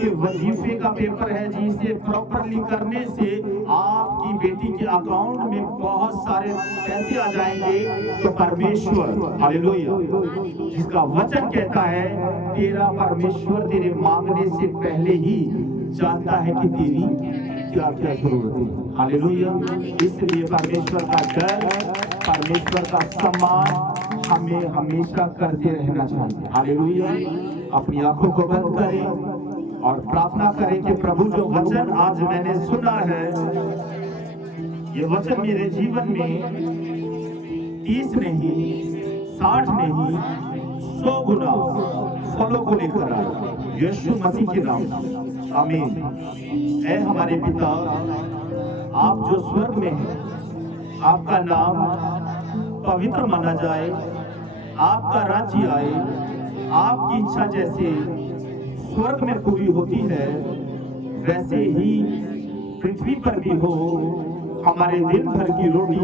कि वजीफे का पेपर है जी, इसे प्रॉपरली करने से आपकी बेटी के अकाउंट में बहुत सारे पैसे आ जाएंगे। तो परमेश्वर हालेलुया, जिसका वचन कहता है तेरा परमेश्वर तेरे मांगने से पहले ही जानता है कि तेरी क्या क्या जरूरत है। हालेलुया। इसलिए परमेश्वर का डर, परमेश्वर का सम्मान हमें हमेशा करते रहना चाहिए। हालेलुया। अपनी आंखों को बंद करें और प्रार्थना करें कि प्रभु जो वचन आज मैंने सुना है, ये वचन मेरे जीवन में 30 नहीं, 60 नहीं, 100 गुना फलों को लेकर आए, यीशु मसीह के नाम से आमीन। ऐ हमारे पिता, आप जो स्वर्ग में हैं, आपका नाम पवित्र माना जाए, आपका राज्य आए, आपकी इच्छा जैसे स्वर्ग में पूरी होती है वैसे ही पृथ्वी पर भी हो। हमारे दिन भर की रोटी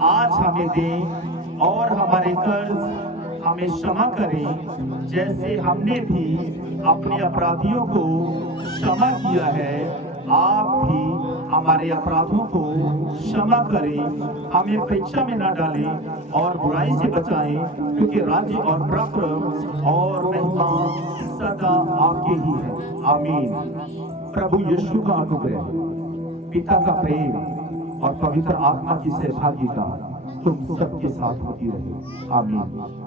आज हमें दें और हमारे कर्ज हमें क्षमा करें जैसे हमने भी अपने अपराधियों को क्षमा किया है। आप भी हमारे अपराधों को क्षमा करें, हमें परीक्षा में न डालें और बुराई से बचाएं, क्योंकि राज्य और पराक्रम और महिमा सदा आपके ही है। आमीन। प्रभु यीशु का अनुग्रह, पिता का प्रेम और पवित्र आत्मा की सहभागिता तुम सबके साथ होती रहे। आमीन।